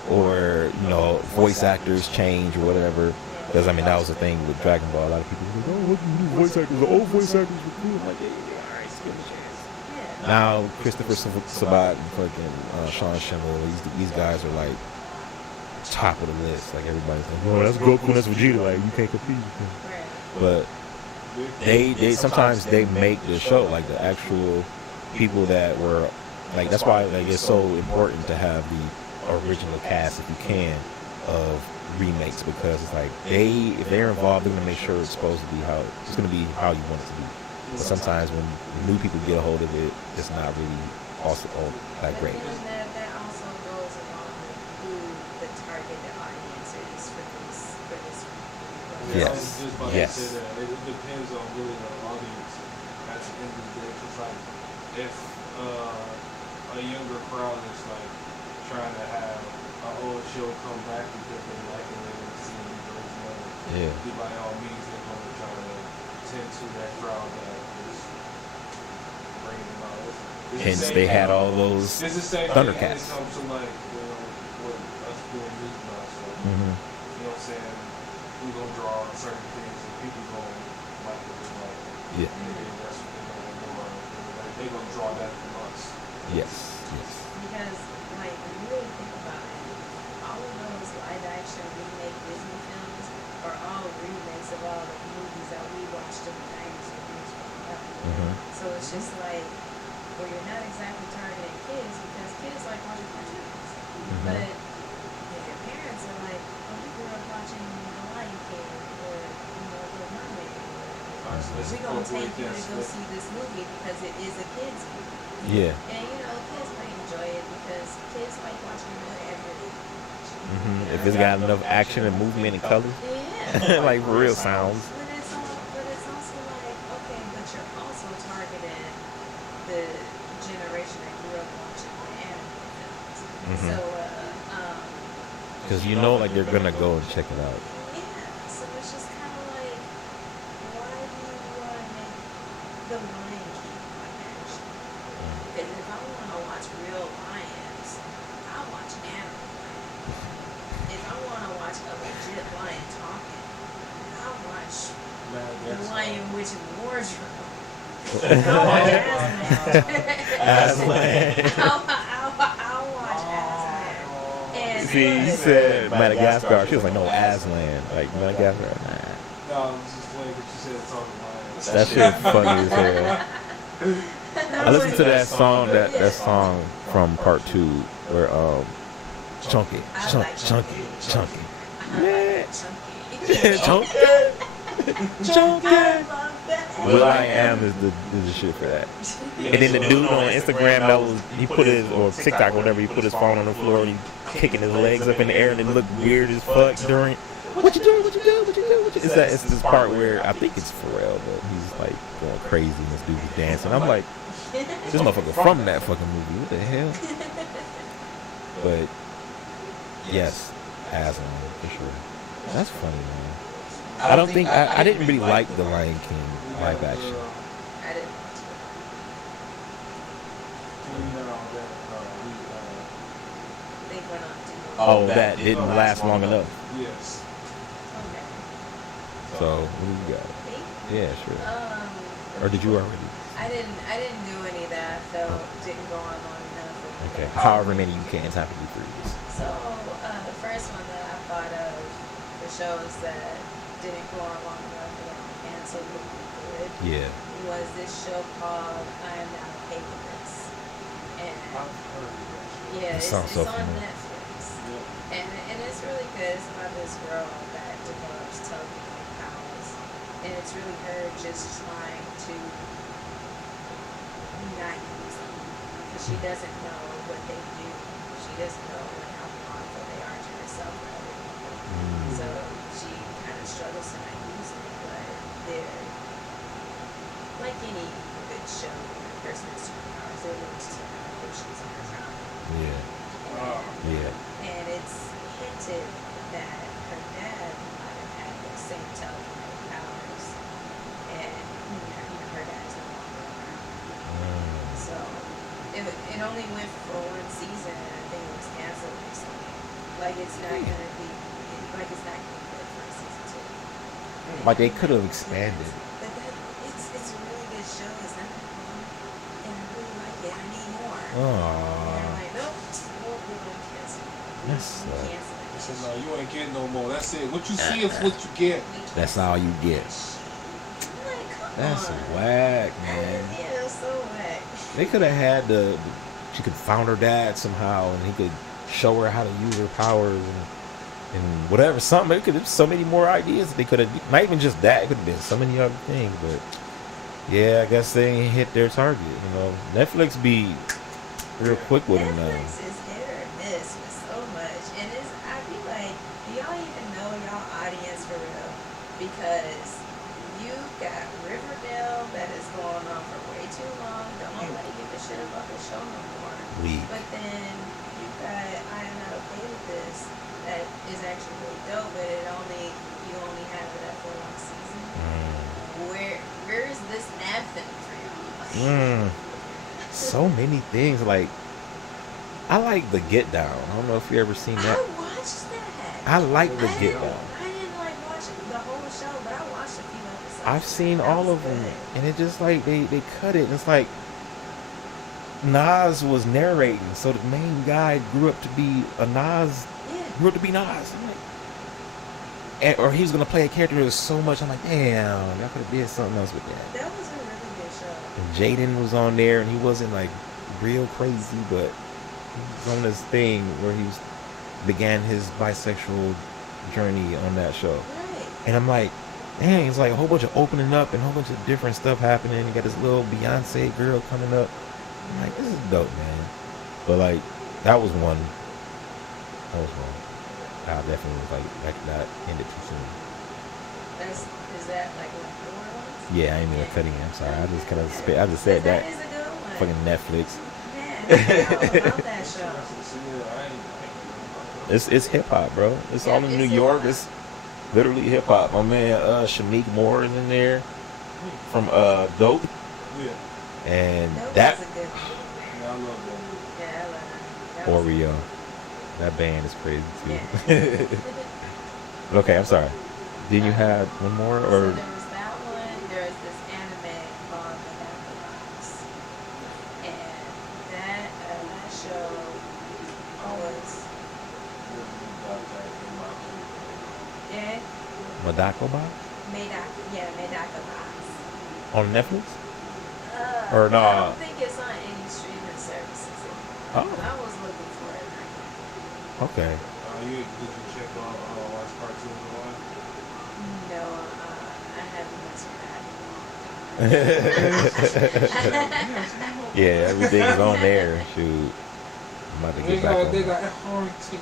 or, you know, voice actors change or whatever. Because, I mean, that was the thing with Dragon Ball. A lot of people were like, oh, what new voice actors? The old voice actors were cool. I'm like, yeah, all right, give me a chance. Now, Christopher Sabat and fucking Sean Schindler, these guys are like top of the list. Like, everybody's like, oh, that's Goku, that's Vegeta. Like, you can't compete with them. But they sometimes they make the show, like the actual people that were, like, that's why like it's so important to have the original cast, if you can, of remakes, because it's like if they're involved, they're gonna make sure it's supposed to be how you want it to be. But sometimes when new people get a hold of it, it's not really also that great. And that also goes along with who the targeted audience is for this. Yeah, Yes. I was just about Yes. to say that. It depends on really the audience at the end of the day. Because like if a younger crowd is like trying to have an old show come back because they like it and they see any version of it, Yeah. then by all means they're going to try to into that crowd that is bringing them out. Hence, they had all those It's the same Thundercats. thing when it comes to like, you know, what us doing music now. So, Mm-hmm. you know what I'm saying? We're gonna draw on certain things and people gonna like what they like. Yeah. And that's what they know more. They're gonna draw that from us. Yes. Yes. Because, like, when you really think about it, all of those live-action remake Disney films are all remakes of all the movies that we watched in the 90s when we was growing up. Mm-hmm. So it's just like, well, you're not exactly targeting kids because kids like watching cartoons. But your parents are like, oh, you grew up watching The Lion King or, you know, The Mermaid. We're going to take you to go see this movie because it is a kid's movie. Yeah. And, you know, kids might enjoy it because kids like watching whatever they watch. Mm-hmm. If it's got enough action and movement and color, Yeah. like real sounds. But it's also like, okay, but you're also targeting the generation that grew up watching the animated films. Mhm. So, Because you know, like they're gonna go and check it out. yeah, so it's just kind of like, why do you want to make the Lion King live action? Because if I want to watch real lions, I'll watch animal lions. If I want to watch a legit lion talking, I'll watch The Lion, Witch, and Wardrobe. I'll watch Aslan. I'll watch Aslan. And See, you said Madagascar. She was like, no, Aslan. Like Madagascar. Nah. No, I'm just playing what you said, talking lions. That shit funny as hell. I listened to that song, that song from Part 2, where Chunky. Yeah. Chunky. Will I Am is the shit for that. And then the dude on Instagram that was, he put his, or TikTok or whatever, he put his phone on the floor and he kicking his legs up in the air and it looked weird as fuck during. What you doing? It's this part where I think it's Pharrell, but he's like going crazy and this dude is dancing. I'm like, this motherfucker from that fucking movie. What the hell? But yes, Aslan for sure. That's funny, man. I don't think I didn't really like the Lion King live action. I didn't. They went on to Oh, that didn't last long enough. Yes. okay. So what do you got? Me? Yeah, sure. Or did you already? I didn't do any of that. I felt didn't go on long enough. Okay. However many you can. Time for you three. So the first one that I thought of for shows that didn't go on long enough and got canceled would be good. Yeah. Was this show called I Am Not Okay with This? And yeah, it's sounds so on familiar. Netflix. And it's really good. It's about this girl that develops telekinetic powers. And it's really her just trying to not use them. Because she doesn't know what they do. She doesn't know how harmful they are to herself or other people. So she kind of struggles to not use them. But they're like any good show where a person has superpowers, they're willing to take on emotions on her own. Yeah. Yeah. And it's hinted that her dad might have had those same telekinetic powers, and her dad's no longer around. So it only went for one season, and I think it was canceled recently. Like it's not gonna be good for season 2. Like they could have expanded. But it's a really good show. It's not that long, and I really like it. I need more. And they're like, nope, we're gonna cancel it. That's Cancel I it. said, no, you ain't getting no more. That's it. What you see is what you get. That's all you get. Like, come That's on. whack, man. Yeah, it's so whack. They could have had she could found her dad somehow, and he could show her how to use her powers and whatever. Something. It could have so many more ideas. They could have not even just that. It could have been so many other things. But yeah, I guess they ain't hit their target. You know, Netflix be real quick with them now. Netflix is hit or miss with so much, and I feel like, do y'all even know y'all audience for real? Because you got Riverdale that is going on for way too long. Don't nobody give a shit about the show no more. But then you got I Am Not Okay with This that is actually really dope, but you only have it at for one season. So many things. Like, I like the Get Down. I don't know if you ever seen that. I watched that. I like the Get Down. I didn't like watch the whole show, but I watched a few episodes. I've seen That all was of them, good. and it just like they cut it. And it's like Nas was narrating, so the main guy grew up to be a Nas. Yeah. Grew up to be Nas. I'm like, or he was gonna play a character that was so much. I'm like, damn, y'all could have did something else with that. That was a really good show. And Jaden was on there, and he wasn't like real crazy, but he was on this thing where began his bisexual journey on that show. Right. And I'm like, dang, it's like a whole bunch of opening up and a whole bunch of different stuff happening. You got this little Beyonce girl coming up. I'm like, this is dope, man. But like, that was one. I definitely was like, that ended too soon. Is that like one of the ones? Yeah, I ain't even cutting it. I'm sorry. I just said that. That is a good one. Fucking Netflix. Man, I love that show. It's hip hop, bro. It's all in New York. It's literally hip hop. My man, Shanique Moore is in there from Dope. Yeah. And That that was a good one. Yeah, I love that. Yeah, I love that. That was- Oreo. That band is crazy too. Yeah. Okay, I'm sorry. Did you have one more So or? there was that one. There was this anime called The Afterlives, and that show was Madako Box Medaka Box. on Netflix? Or no? I don't think it's on any streaming services anymore. Oh. I was looking for it. Okay. Did you check on watch cartoons online? No, I haven't much Yeah, everything's on there. Shoot, I'm about to get back on. They that. got everything.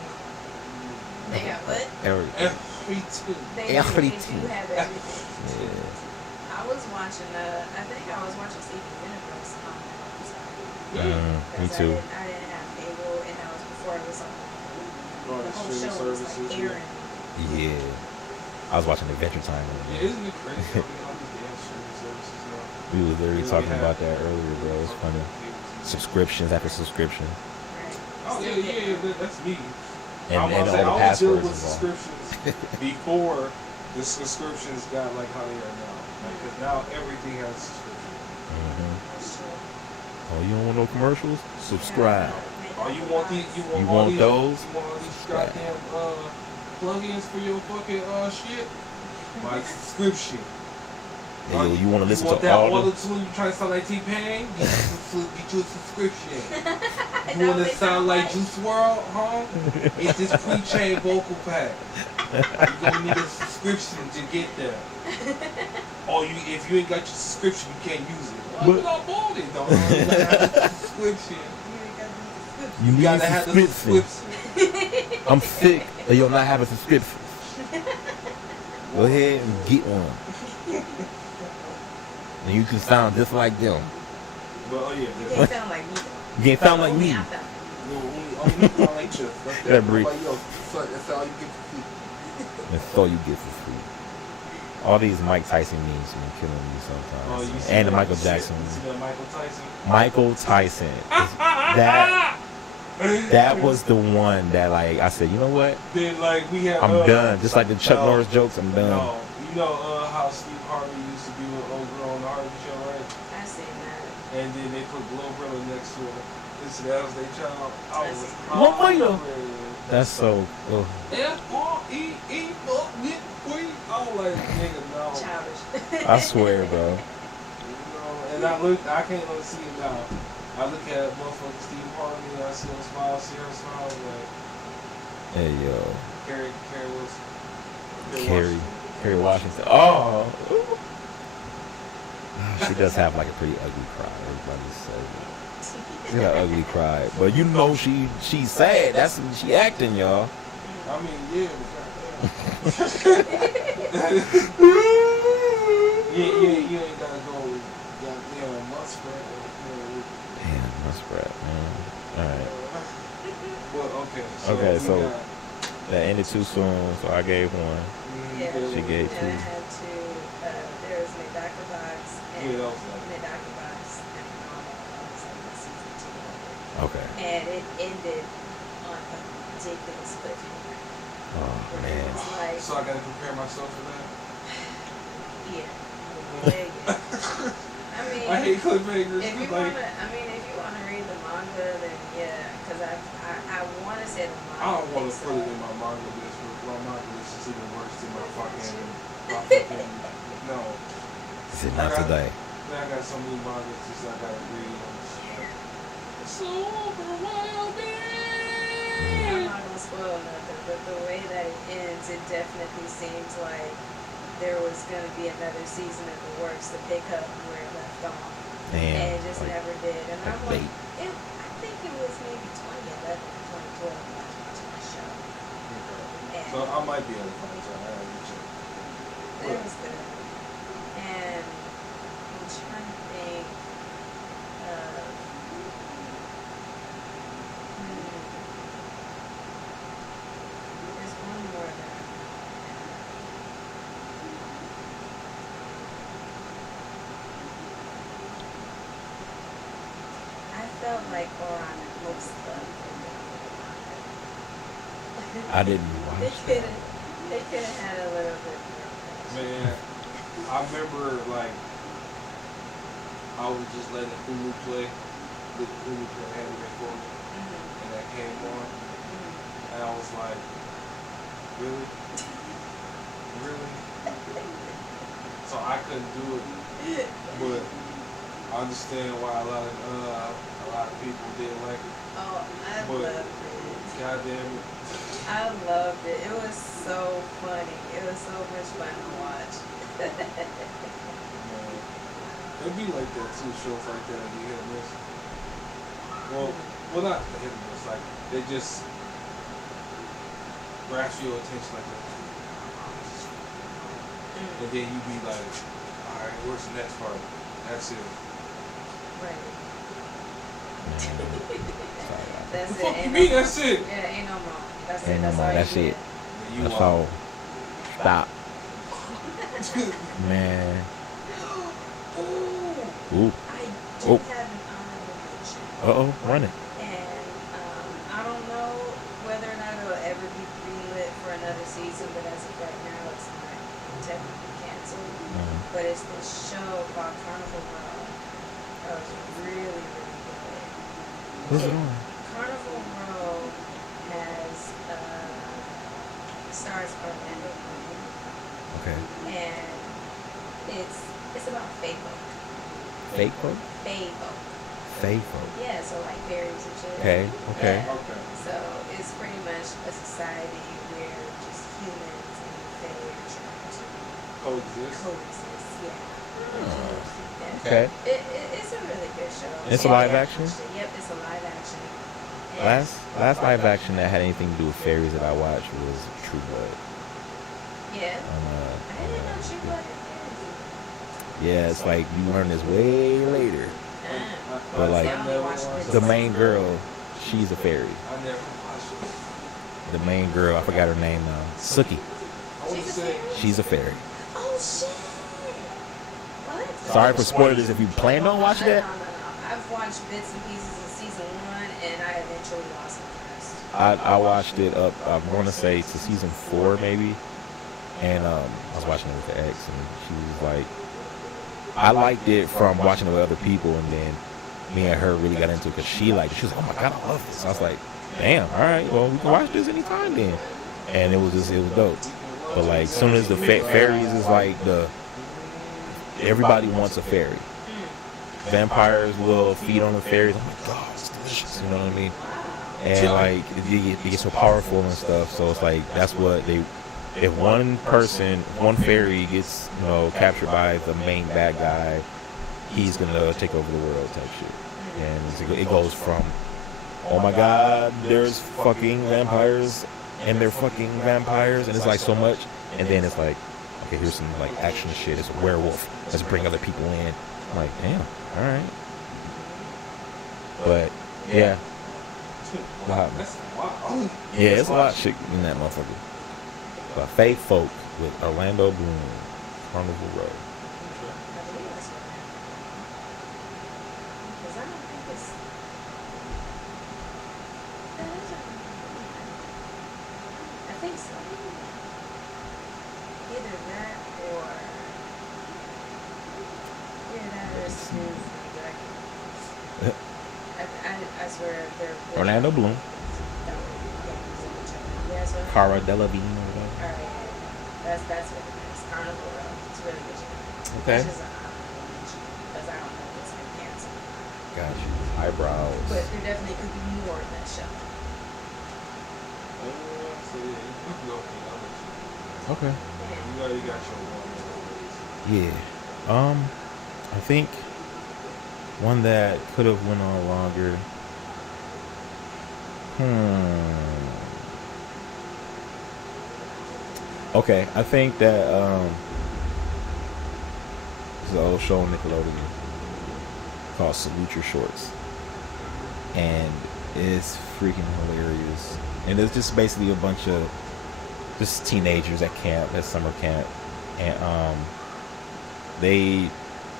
They got what? Everything. Everything. They do have everything. Yeah. I was watching, I think I was watching Steven Universe on that. Me too. I didn't have cable, and that was before it was on. On The the whole streaming show was services. like airing. Yeah. I was watching Adventure Time. Yeah, isn't it crazy how we all these damn streaming services now? We was literally Yeah, talking we about have- that earlier, bro. It's funny. Subscriptions after subscription. Right. Oh yeah, that's me. And I all the was dealing passwords with involved. subscriptions before the subscriptions got like how they are now. Because now everything has a subscription. Mhm. That's true. Oh, you don't want no commercials? Subscribe. Oh, you want these? You all want these, those? You want all these Subscribe. goddamn plugins for your fucking shit? My subscription. Yeah, you want to listen want to that all auto the... tune? You trying to sound like T-Pain? Get you a subscription. I You know want to they sound like Juice WRLD, huh? It's this pre-chain vocal pack. You're gonna need a subscription to get there. Or if you ain't got your subscription, you can't use it. Well, But- you not bought it, though. You gotta have a subscription. You need gotta a have the subscription. subscription. I'm sick and you'll not have a subscription. Go ahead and get one. And you can sound just like them. But You yeah, can't sound like me. You can't sound like Only me. I sound. only sound like this. That breed. Nobody else. That's all you get for free. That's all you get for free. All these Mike Tyson memes been killing me Oh, sometimes. you see And the that Michael shit? Jackson You one. see that Michael Tyson? Michael Tyson. That was the one that like I said, you know what? Then like we have. I'm done. Just like the Chuck no, Norris jokes, I'm done. No, you know how Steve Harvey used to be with old girl on the Harvey Show, right? I seen that. And then they put Glorilla next to her. This that was their child. I was One way though. hungry. That's so. Ugh. F-R-E-E fuck with we. I was like, nigga, no. Childish. I swear, bro. You know, and I can't even see it now. I look at motherfucking Steve Harvey and I see him smile, see her smile, like Hey yo, Carrie Wilson. Kerry Washington. Oh, she does have like a pretty ugly cry. Everybody says she got an ugly cry, but you know she's sad. That's she acting, y'all. I mean, yeah, but you ain't gotta go goddamn muskrat. Damn, that's bad, man. All right, Well, Okay, we so got- that ended too soon, so I gave one. Yeah. She gave And I two. had to, there was Medaka Box and Yeah, that was nice. Medaka Box and Okay. And it ended on a ridiculous cliffhanger. Oh It man. was like, So I gotta prepare myself for that. yeah. I mean, I hate cliffhangers. if you Like, wanna read the manga, then yeah, because I want to say the manga. I don't want to picks put it up. in my manga list, but my manga list is even worse than my fucking no. Is it not today? Man, I got so many mangas just I gotta read. I'm just like, it's so overwhelming. I'm not gonna spoil nothing, but the way that it ends, it definitely seems like there was gonna be another season in the works to pick up where it left off. Damn. And it just Like, never did. And I'm like, bait. I think it was maybe 2011 or 2012 when I was watching the show. And So I might be able to find something. I gotta check. it was good. And I'm trying to think of there's one more that I felt like Oran most loved I didn't They watch could that. have had a little bit more. Man, I remember like I was just letting Hulu play, the Hulu play anime for me, and that came on, and I was like, really, really. So I couldn't do it, but I understand why a lot of people didn't like it. Oh, I But- loved it. God damn it. I loved it. It was so funny. It was so much fun to watch. Man, it'd be like that too, shows like that be hit or miss. Well not the hit or miss, like they just grasp your attention like that. And then you be like, alright, where's the next part? That's it. Right. Man. That's The it. fuck you Ain't mean no that's it? Yeah, ain't no more. That's Ain't it. no That's more. all That's you it. And you That's are. all. Stop. Man. Ooh. I do Oh. have an honorable mention. Uh-oh. Run it. And I don't know whether or not it'll ever be greenlit for another season, but as of right now, it's not technically canceled. But it's this show called Carnival Row. That was really, really good. What's it on? Carnival Row has stars Orlando Bloom, Okay. and it's about fae folk. Fake folk? Fae folk. Fake folk. Yeah, so like fairies and shit. Okay. Okay. Yeah. Okay. So it's pretty much a society where just humans and fae are trying to Coexist. coexist. Yeah. Yeah. Okay. It's a really good show. It's a Yeah, live yeah, action? Yep, it's a live action. And Last live action that had anything to do with fairies that I watched was True Blood. yeah. On, I didn't know True Blood had fairies. yeah, it's like you learn this way later. But like I only watched bits the of main it. girl, she's a fairy. I never watched it. The main girl, I forgot her name now. Suki. I would She's a say fairy? She's a fairy. Oh shit! What? Sorry for spoilers if you planned on watching No, that. no, no. I've watched bits and pieces of season 1, and I eventually lost interest. I watched it up, I want to say to season 4 maybe. And I was watching it with the ex, and she was like, I liked it from watching it with other people, and then me and her really got into it because she liked it. She was like, oh my God, I love this. I was like, damn, all right, well, we can watch this anytime then. And it was dope. But like, soon as the fairies is like everybody wants a fairy. Vampires will feed on the fairies. Oh my God, it's delicious. You know what I mean? And like, it gets so powerful and stuff. So it's like, that's what they, if one fairy gets, captured by the main bad guy, he's gonna take over the world type shit. And it goes from, oh my God, there's fucking vampires, and they're fucking vampires, and it's like so much. And then it's like, okay, here's some like action shit. It's a werewolf. Let's bring other people in. I'm like, damn, all right. But yeah, wow. that's wild. Yeah, it's a lot of shit in that motherfucker. But Fae Folk with Orlando Bloom, Carnival Row. I believe that's what happened. Because I don't think it's. where they're Orlando Bloom. Yeah, so Cara Delevingne or whatever. alright, that's what it is. Carnival Row. It's really good. Okay. It's just an honorable mention because I don't know if it's been canceled. Got you. Eyebrows. But there definitely could be more in that show. So yeah, you can go for the other two. Okay. You already got your one. Yeah. I think one that could have went on longer. Okay, I think that there's an old show on Nickelodeon called Salute Your Shorts, and it's freaking hilarious. And it's just basically a bunch of just teenagers at camp, at summer camp, and they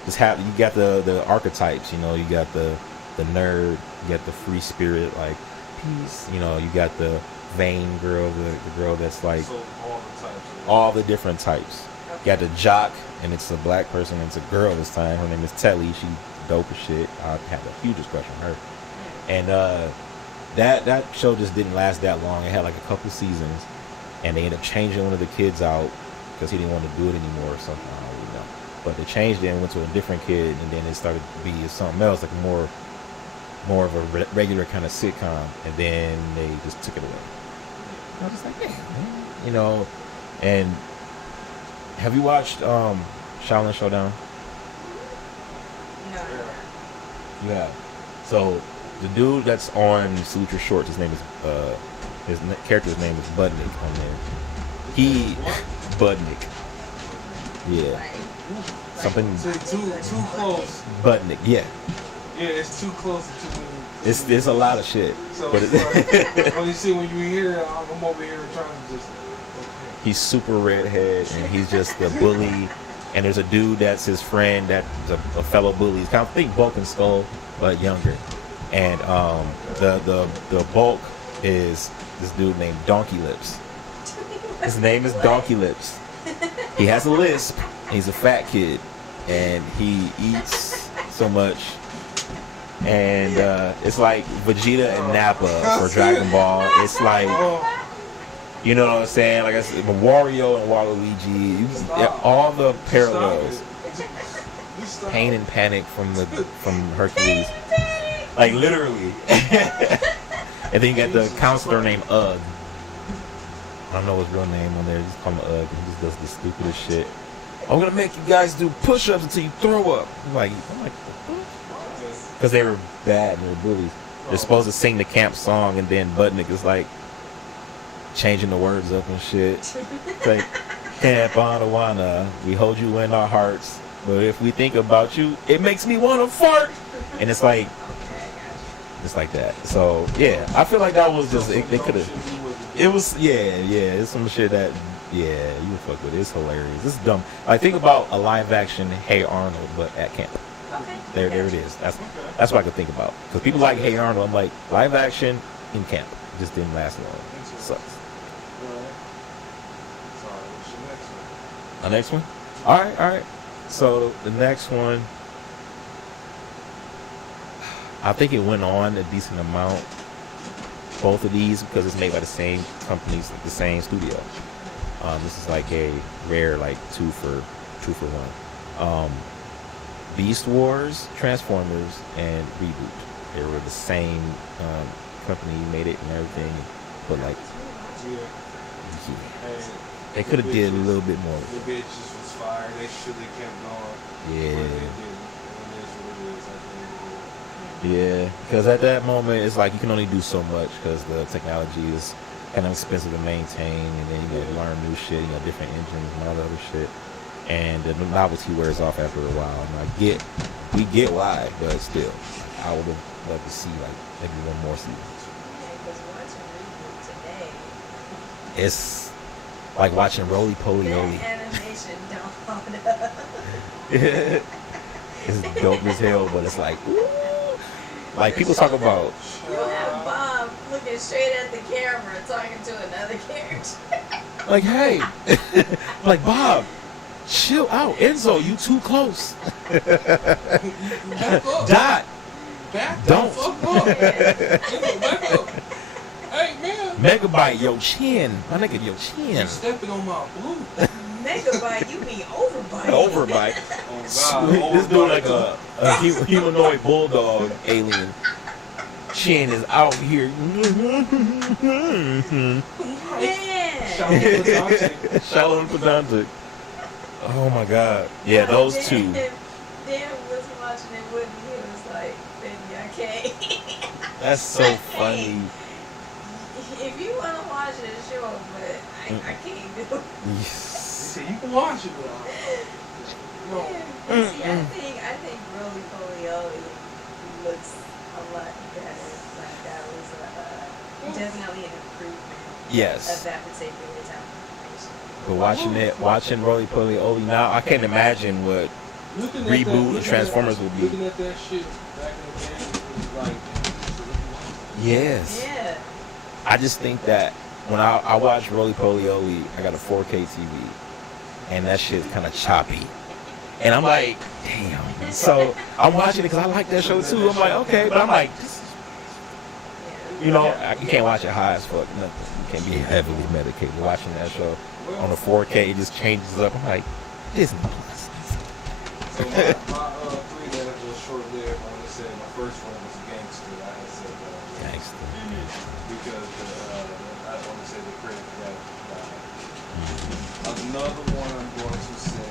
just have, you got the archetypes, you know, you got the nerd, you got the free spirit, like peace, you know, you got the vain girl, the girl that's like So all the types. all the different types. You got the jock, and it's a black person, and it's a girl this time. Her name is Telly. She dope as shit. I have a hugest crush on her. And that show just didn't last that long. It had like a couple seasons, and they ended up changing one of the kids out because he didn't want to do it anymore or something. I don't really know. But they changed it and went to a different kid, and then it started to be something else, like more of a regular kind of sitcom, and then they just took it away. I was just like, man, you know. And have you watched Shaolin Showdown? No. You have. So the dude that's on Salute Your Shorts, his name is character's name is Budnick on there. He Budnick. Yeah. Something Too close. Budnick. Yeah. Yeah, it's too close to. It's a lot of shit. So But when you see when you hear it, I'm over here trying to just. he's super redhead, and he's just the bully. And there's a dude that's his friend that's a fellow bully. He's kind of think Bulk and Skull, but younger. And the Bulk is this dude named Donkey Lips. His name is Donkey Lips. He has a lisp. He's a fat kid, and he eats so much. And it's like Vegeta and Nappa for Dragon Ball. It's like, you know what I'm saying? Like I said, Wario and Waluigi, all the parallels. Pain and Panic from Hercules, like literally. And then you got the counselor named Ugg. I don't know his real name on there. Just call him Ugg. He just does the stupidest shit. I'm gonna make you guys do push-ups until you throw up. I'm like, because they were bad, they were bullies. They're supposed to sing the camp song, and then Budnick is like changing the words up and shit. It's like, Camp Anawana, we hold you in our hearts, but if we think about you, it makes me want to fart. And it's like that. So yeah, I feel like that was just they could have. It was it's some shit that you would fuck with it. It's hilarious. It's dumb. I think about a live action Hey Arnold, but at camp. There it is. That's what I could think about. Because people like Hey Arnold. I'm like, live action in camp. It just didn't last long. Sucks. The next one? All right. So the next one, I think it went on a decent amount. Both of these, because it's made by the same companies, the same studio. This is like a rare, like two for one. Beast Wars, Transformers, and Reboot. They were the same company made it and everything, but like, they could have did a little bit more. The bitches was fire. They should have kept going. Yeah. But they didn't. And it is what it is. I think. Yeah, because at that moment, it's like you can only do so much because the technology is kind of expensive to maintain, and then you gotta learn new shit, different engines and all the other shit. And the novelty wears off after a while. And we get why, but still, I would have loved to see like maybe one more season. It's like watching Roly Poly Oly. Animation don't hold up. It's dope as hell, but it's like, ooh. Like people talk about. You have Bob looking straight at the camera, talking to another character. Like, hey, like Bob, chill out. Enzo, you too close. Dot, back Don't. the fuck up. Nigga, back up. Hey, man. Megabyte, your chin. My nigga, your chin. You stepping on my blue. Megabyte, you mean overbite? Overbite. Oh, God. This dude like a humanoid bulldog alien. Chin is out here. Man. Shallow and pedantic. Oh my God. Yeah, those two. Dan was watching it with me. He was like, baby, I can't. That's so funny. If you want to watch it, sure, but I can't do it. He said, you can watch it, but no. Yeah. See, I think Roly Poly looks a lot better. Like that was definitely an improvement Yes. of that particular type of But watching Roly Poly Oly now, I can't imagine what Looking reboot of Transformers would be. Looking at that shit back in the day, it was like, Yes. Yeah. I just think that when I watch Roly Poly Oly, I got a 4K TV, and that shit's kind of choppy. And I'm like, damn. So I'm watching it because I like that show too. I'm like, okay, but I'm like, you know, you can't watch it high as fuck. Nothing. You can't be heavily medicated watching that show on the 4K. It just changes up. I'm like, Disney Plus. so my three that was short lived. I want to say my first one was Gangster. I had said Gangster. because I want to say the credit for that. Another one I'm going to say.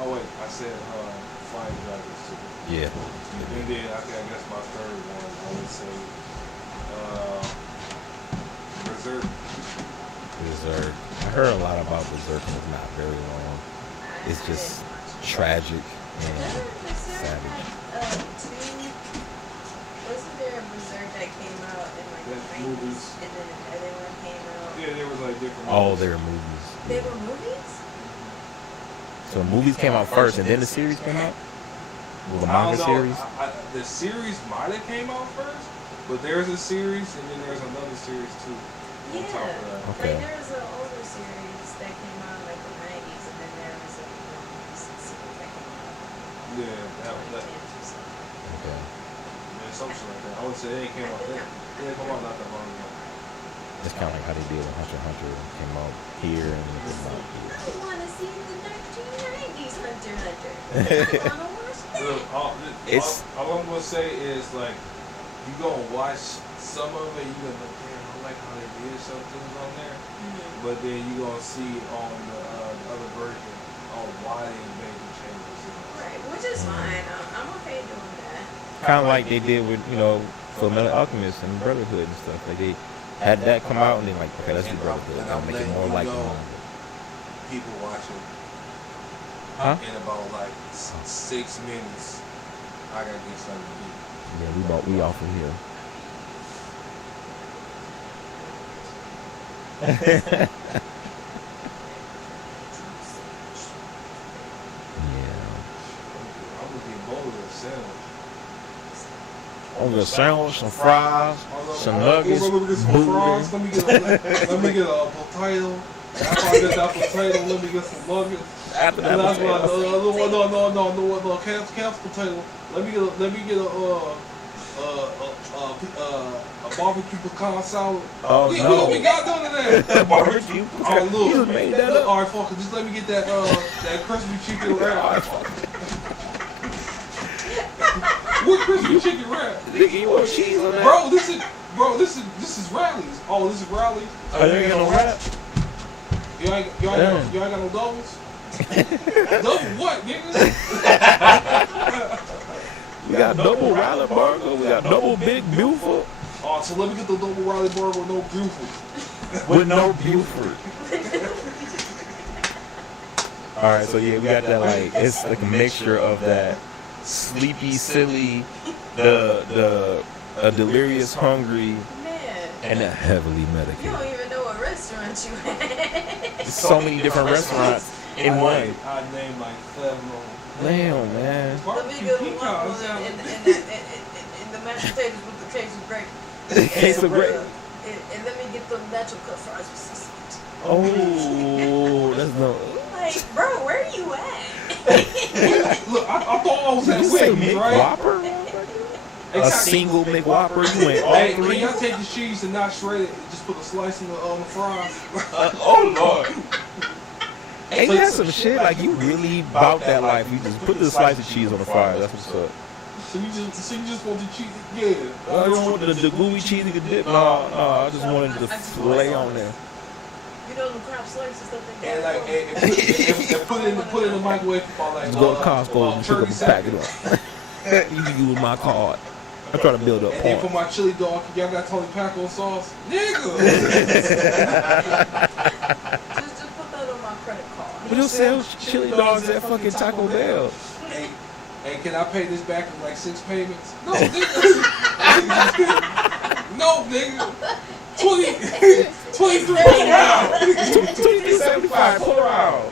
Oh wait, I said Flying Dragons too. Yeah. And then I guess my third one I would say Berserk. Berserk. I heard a lot about Berserk, and it's not very long. It's just tragic and savage. Wasn't there a Berserk that came out in like the 90s? Movies. And then another one came out? Yeah, there was like different. Oh, movies. there are movies. They were movies? So the movies came out first, and then the series came out? Well, the manga series? The series might have came out first, but there's a series and then there's another series too. Yeah. On top of that. Okay. Like there was an older series that came out in like the 90s, and then there was a recent series that came out Yeah, in that, like that 10s or something. Okay. yeah, something like that. I would say they came out that. They came out not that long ago. It's kind of like how they did when Hunter x Hunter came out here and it came out here. I want to see the 1990s Hunter x Hunter. I want to watch that. Look, all I'm gonna say is like you gonna watch some of it, you gonna look, damn, I like how they did some things on there, but then you gonna see on the other version why they made the changes. Right, which is fine. I'm okay doing that. Kind of like they did with, Fullmetal Alchemist and Brotherhood and stuff. Like they had that come out and then like, okay, let's do Brotherhood. I'll make it more like the manga. People watching Huh? in about like 6 minutes. I gotta get something to eat. Yeah, we off of here. Yeah. I'm gonna get both of the sandwich. On the sandwich, some fries, some nuggets, Let me get some booty. fries. Let me get a potato. After I get that potato, let me get some nuggets. After that And that's what potato. no, calf potato. Let me get a barbecue pecan salad. Oh, no. We got none of that. Barbecue. Oh, look. You made that up. All right, fuck it. Just let me get that that crispy chicken wrap. What crispy chicken wrap? Nigga, you want cheese on that? This is Rally's. Oh, this is Rally's. Oh, you ain't got no wrap? You ain't got no doubles? Double what, nigga? We got double Riley Burger. We got double Big Buford. Oh, so let me get the double Riley burger with no Buford. With no Buford. Alright, so yeah, we got that like, it's like a mixture of that sleepy, silly, the delirious hungry, Man, and the heavily you medicated. don't even know what restaurant you at. There's so many different restaurants in one. I named like 7 of them. Damn, man. Let me get the one in the mashed potatoes with the case of gravy. Case of gravy. And let me get the natural cut fries with some salt. Oh, that's no. Like, bro, where are you at? Look, I thought I was Did at you say Wendy's, right? McWhopper? A single McWhopper? You went all Hey, can three? y'all take the cheese and not shred it and just put a slice in the fries? Oh Lord! Ain't that some shit? Like you really about that life? You just put the slice of cheese on the fries. That's what's up. So you just want the cheese? Yeah. I don't want the gooey cheese you could dip. No, I just wanted the fillet on there. You know the crab slices and stuff like And that. like, and put it in the microwave for like. Just go to Costco and pick up 30 a packet seconds. up. You can use my card. I try to build up And then for points. my chili dog, y'all got Tony Paco sauce, nigga. Just put that on my credit card. We don't sell chili dogs at fucking Taco Bell. Hey, can I pay this back in like 6 payments? No, nigga. No, nigga. 23 around. 23.75. Pull around.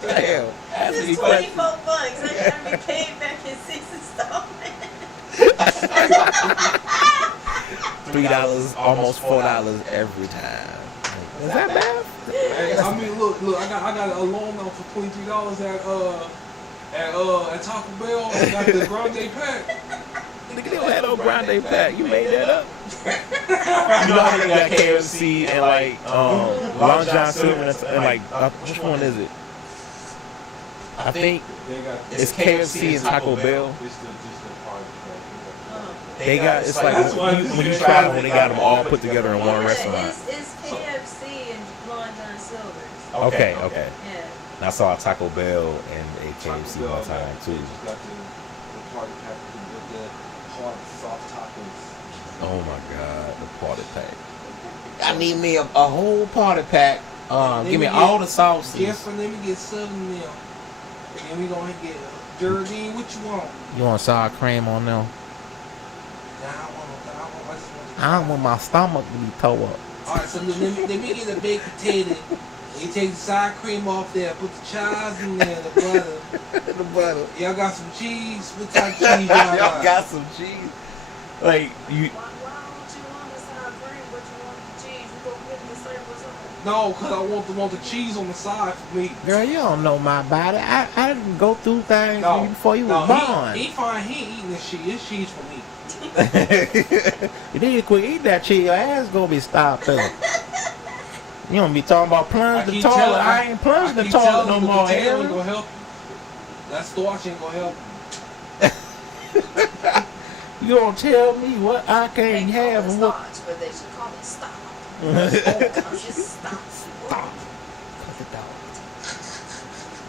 Damn. That's It's the $24. question. I gotta be paid back in 6 installments. $3, almost $4 every time. Is that bad? Hey, I mean, look, I got a loan out for $23 at Taco Bell. I got the Grande pack. Nigga, they don't have no grande pack. You made that up. You know how they got KFC and like Long John Silver and like which one is it? I think it's KFC and Taco Bell. They got it's like when you travel, they got them all put together in one restaurant. It's KFC and Long John Silver's. Okay. Yeah. And I saw a Taco Bell and a KFC one time too. Oh my God, the party pack. I need me a whole party pack. Give me all the sauces. Yes, and let me get 7 of them. And we gonna get Geraldine. What you want? You want sour cream on them? I don't want my stomach to be tore up. Alright, so let me get a baked potato. You take the sour cream off there, put the chives in there, the butter. The butter. Y'all got some cheese? What type of cheese y'all Y'all got some cheese. Like you. Why don't you want the sour cream, but you want the cheese? You go get the same result. No, cause I want the cheese on the side for me. Girl, you don't know my body. I didn't go through things before you was born. He fine. He ain't eating this shit. This cheese for me. You need to quit eating that cheese. Your ass gonna be stopped up. You don't be talking about plunge the toilet. I ain't plunging the toilet no more. Potato ain't gonna help you. That starch ain't gonna help you. You don't tell me what I can't have and what. Starch, but they should call it stop. Just stop. Stop.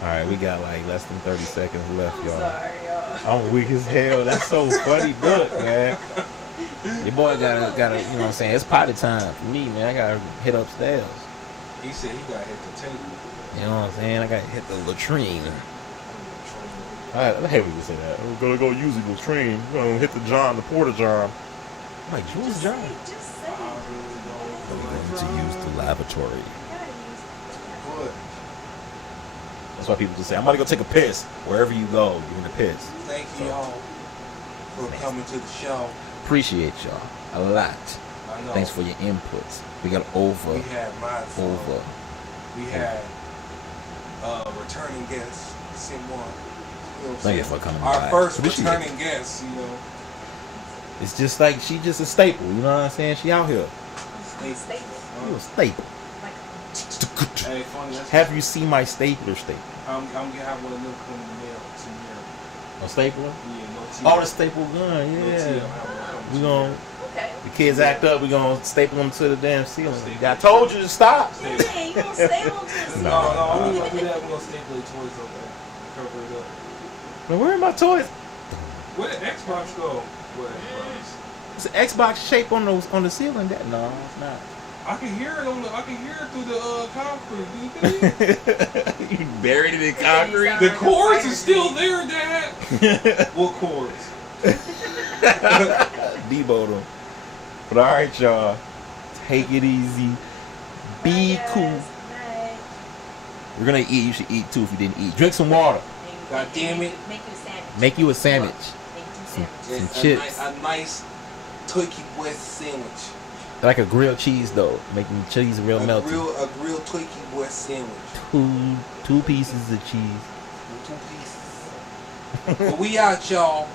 Alright, we got like less than 30 seconds left, y'all. Sorry, y'all. I'm weak as hell. That's so funny. Look, man. Your boy gotta, you know what I'm saying? It's potty time for me, man. I gotta hit upstairs. He said he got hit the table. You know what I'm saying? I gotta hit the latrine. I hate when you say that. We're gonna go use the latrine. We're gonna hit the porta john. I'm like, who's John? Just say it. We're going to use the lavatory. You gotta use Good. That's why people just say, I'm gonna go take a piss. Wherever you go, you're gonna piss. Thank you all for coming to the show. Appreciate y'all a lot. I know. Thanks for your inputs. We got over. We had mine. Over. We had returning guests. Sim one. You know what I'm Thank saying? you for coming Our by. first Appreciate returning it. guest. You know. It's just like she just a staple. You know what I'm saying? She out here. Staple. You a staple. Like, Hey, funny. That's Have you seen my stapler staple? I'm gonna have one of them come in the mail tomorrow. A stapler? Yeah, no tea. Oh, the staple gun. Yeah. We gonna. okay. The kids act up. We gonna staple them to the damn ceiling. I told you to stop. Yeah, you gonna stay on to the No, I'm gonna do that. We're gonna staple the toys up there. Cover it up. Now, where are my toys? Where did Xbox go? Where Xbox? It's an Xbox shape on the ceiling. That no, it's not. I can hear it through the concrete. Do you think? You buried it in concrete. The cords is still there, Dad. What cords? Debo them. But all right, y'all. Take it easy. Be cool. We're gonna eat. You should eat too if you didn't eat. Drink some water. God damn it. Make you a sandwich. Make you a sandwich. Make you a sandwich. Some chips. A nice turkey breast sandwich. Like a grilled cheese though. Making cheese real melty. A grilled turkey breast sandwich. Two pieces of cheese. Two pieces. But we out, y'all.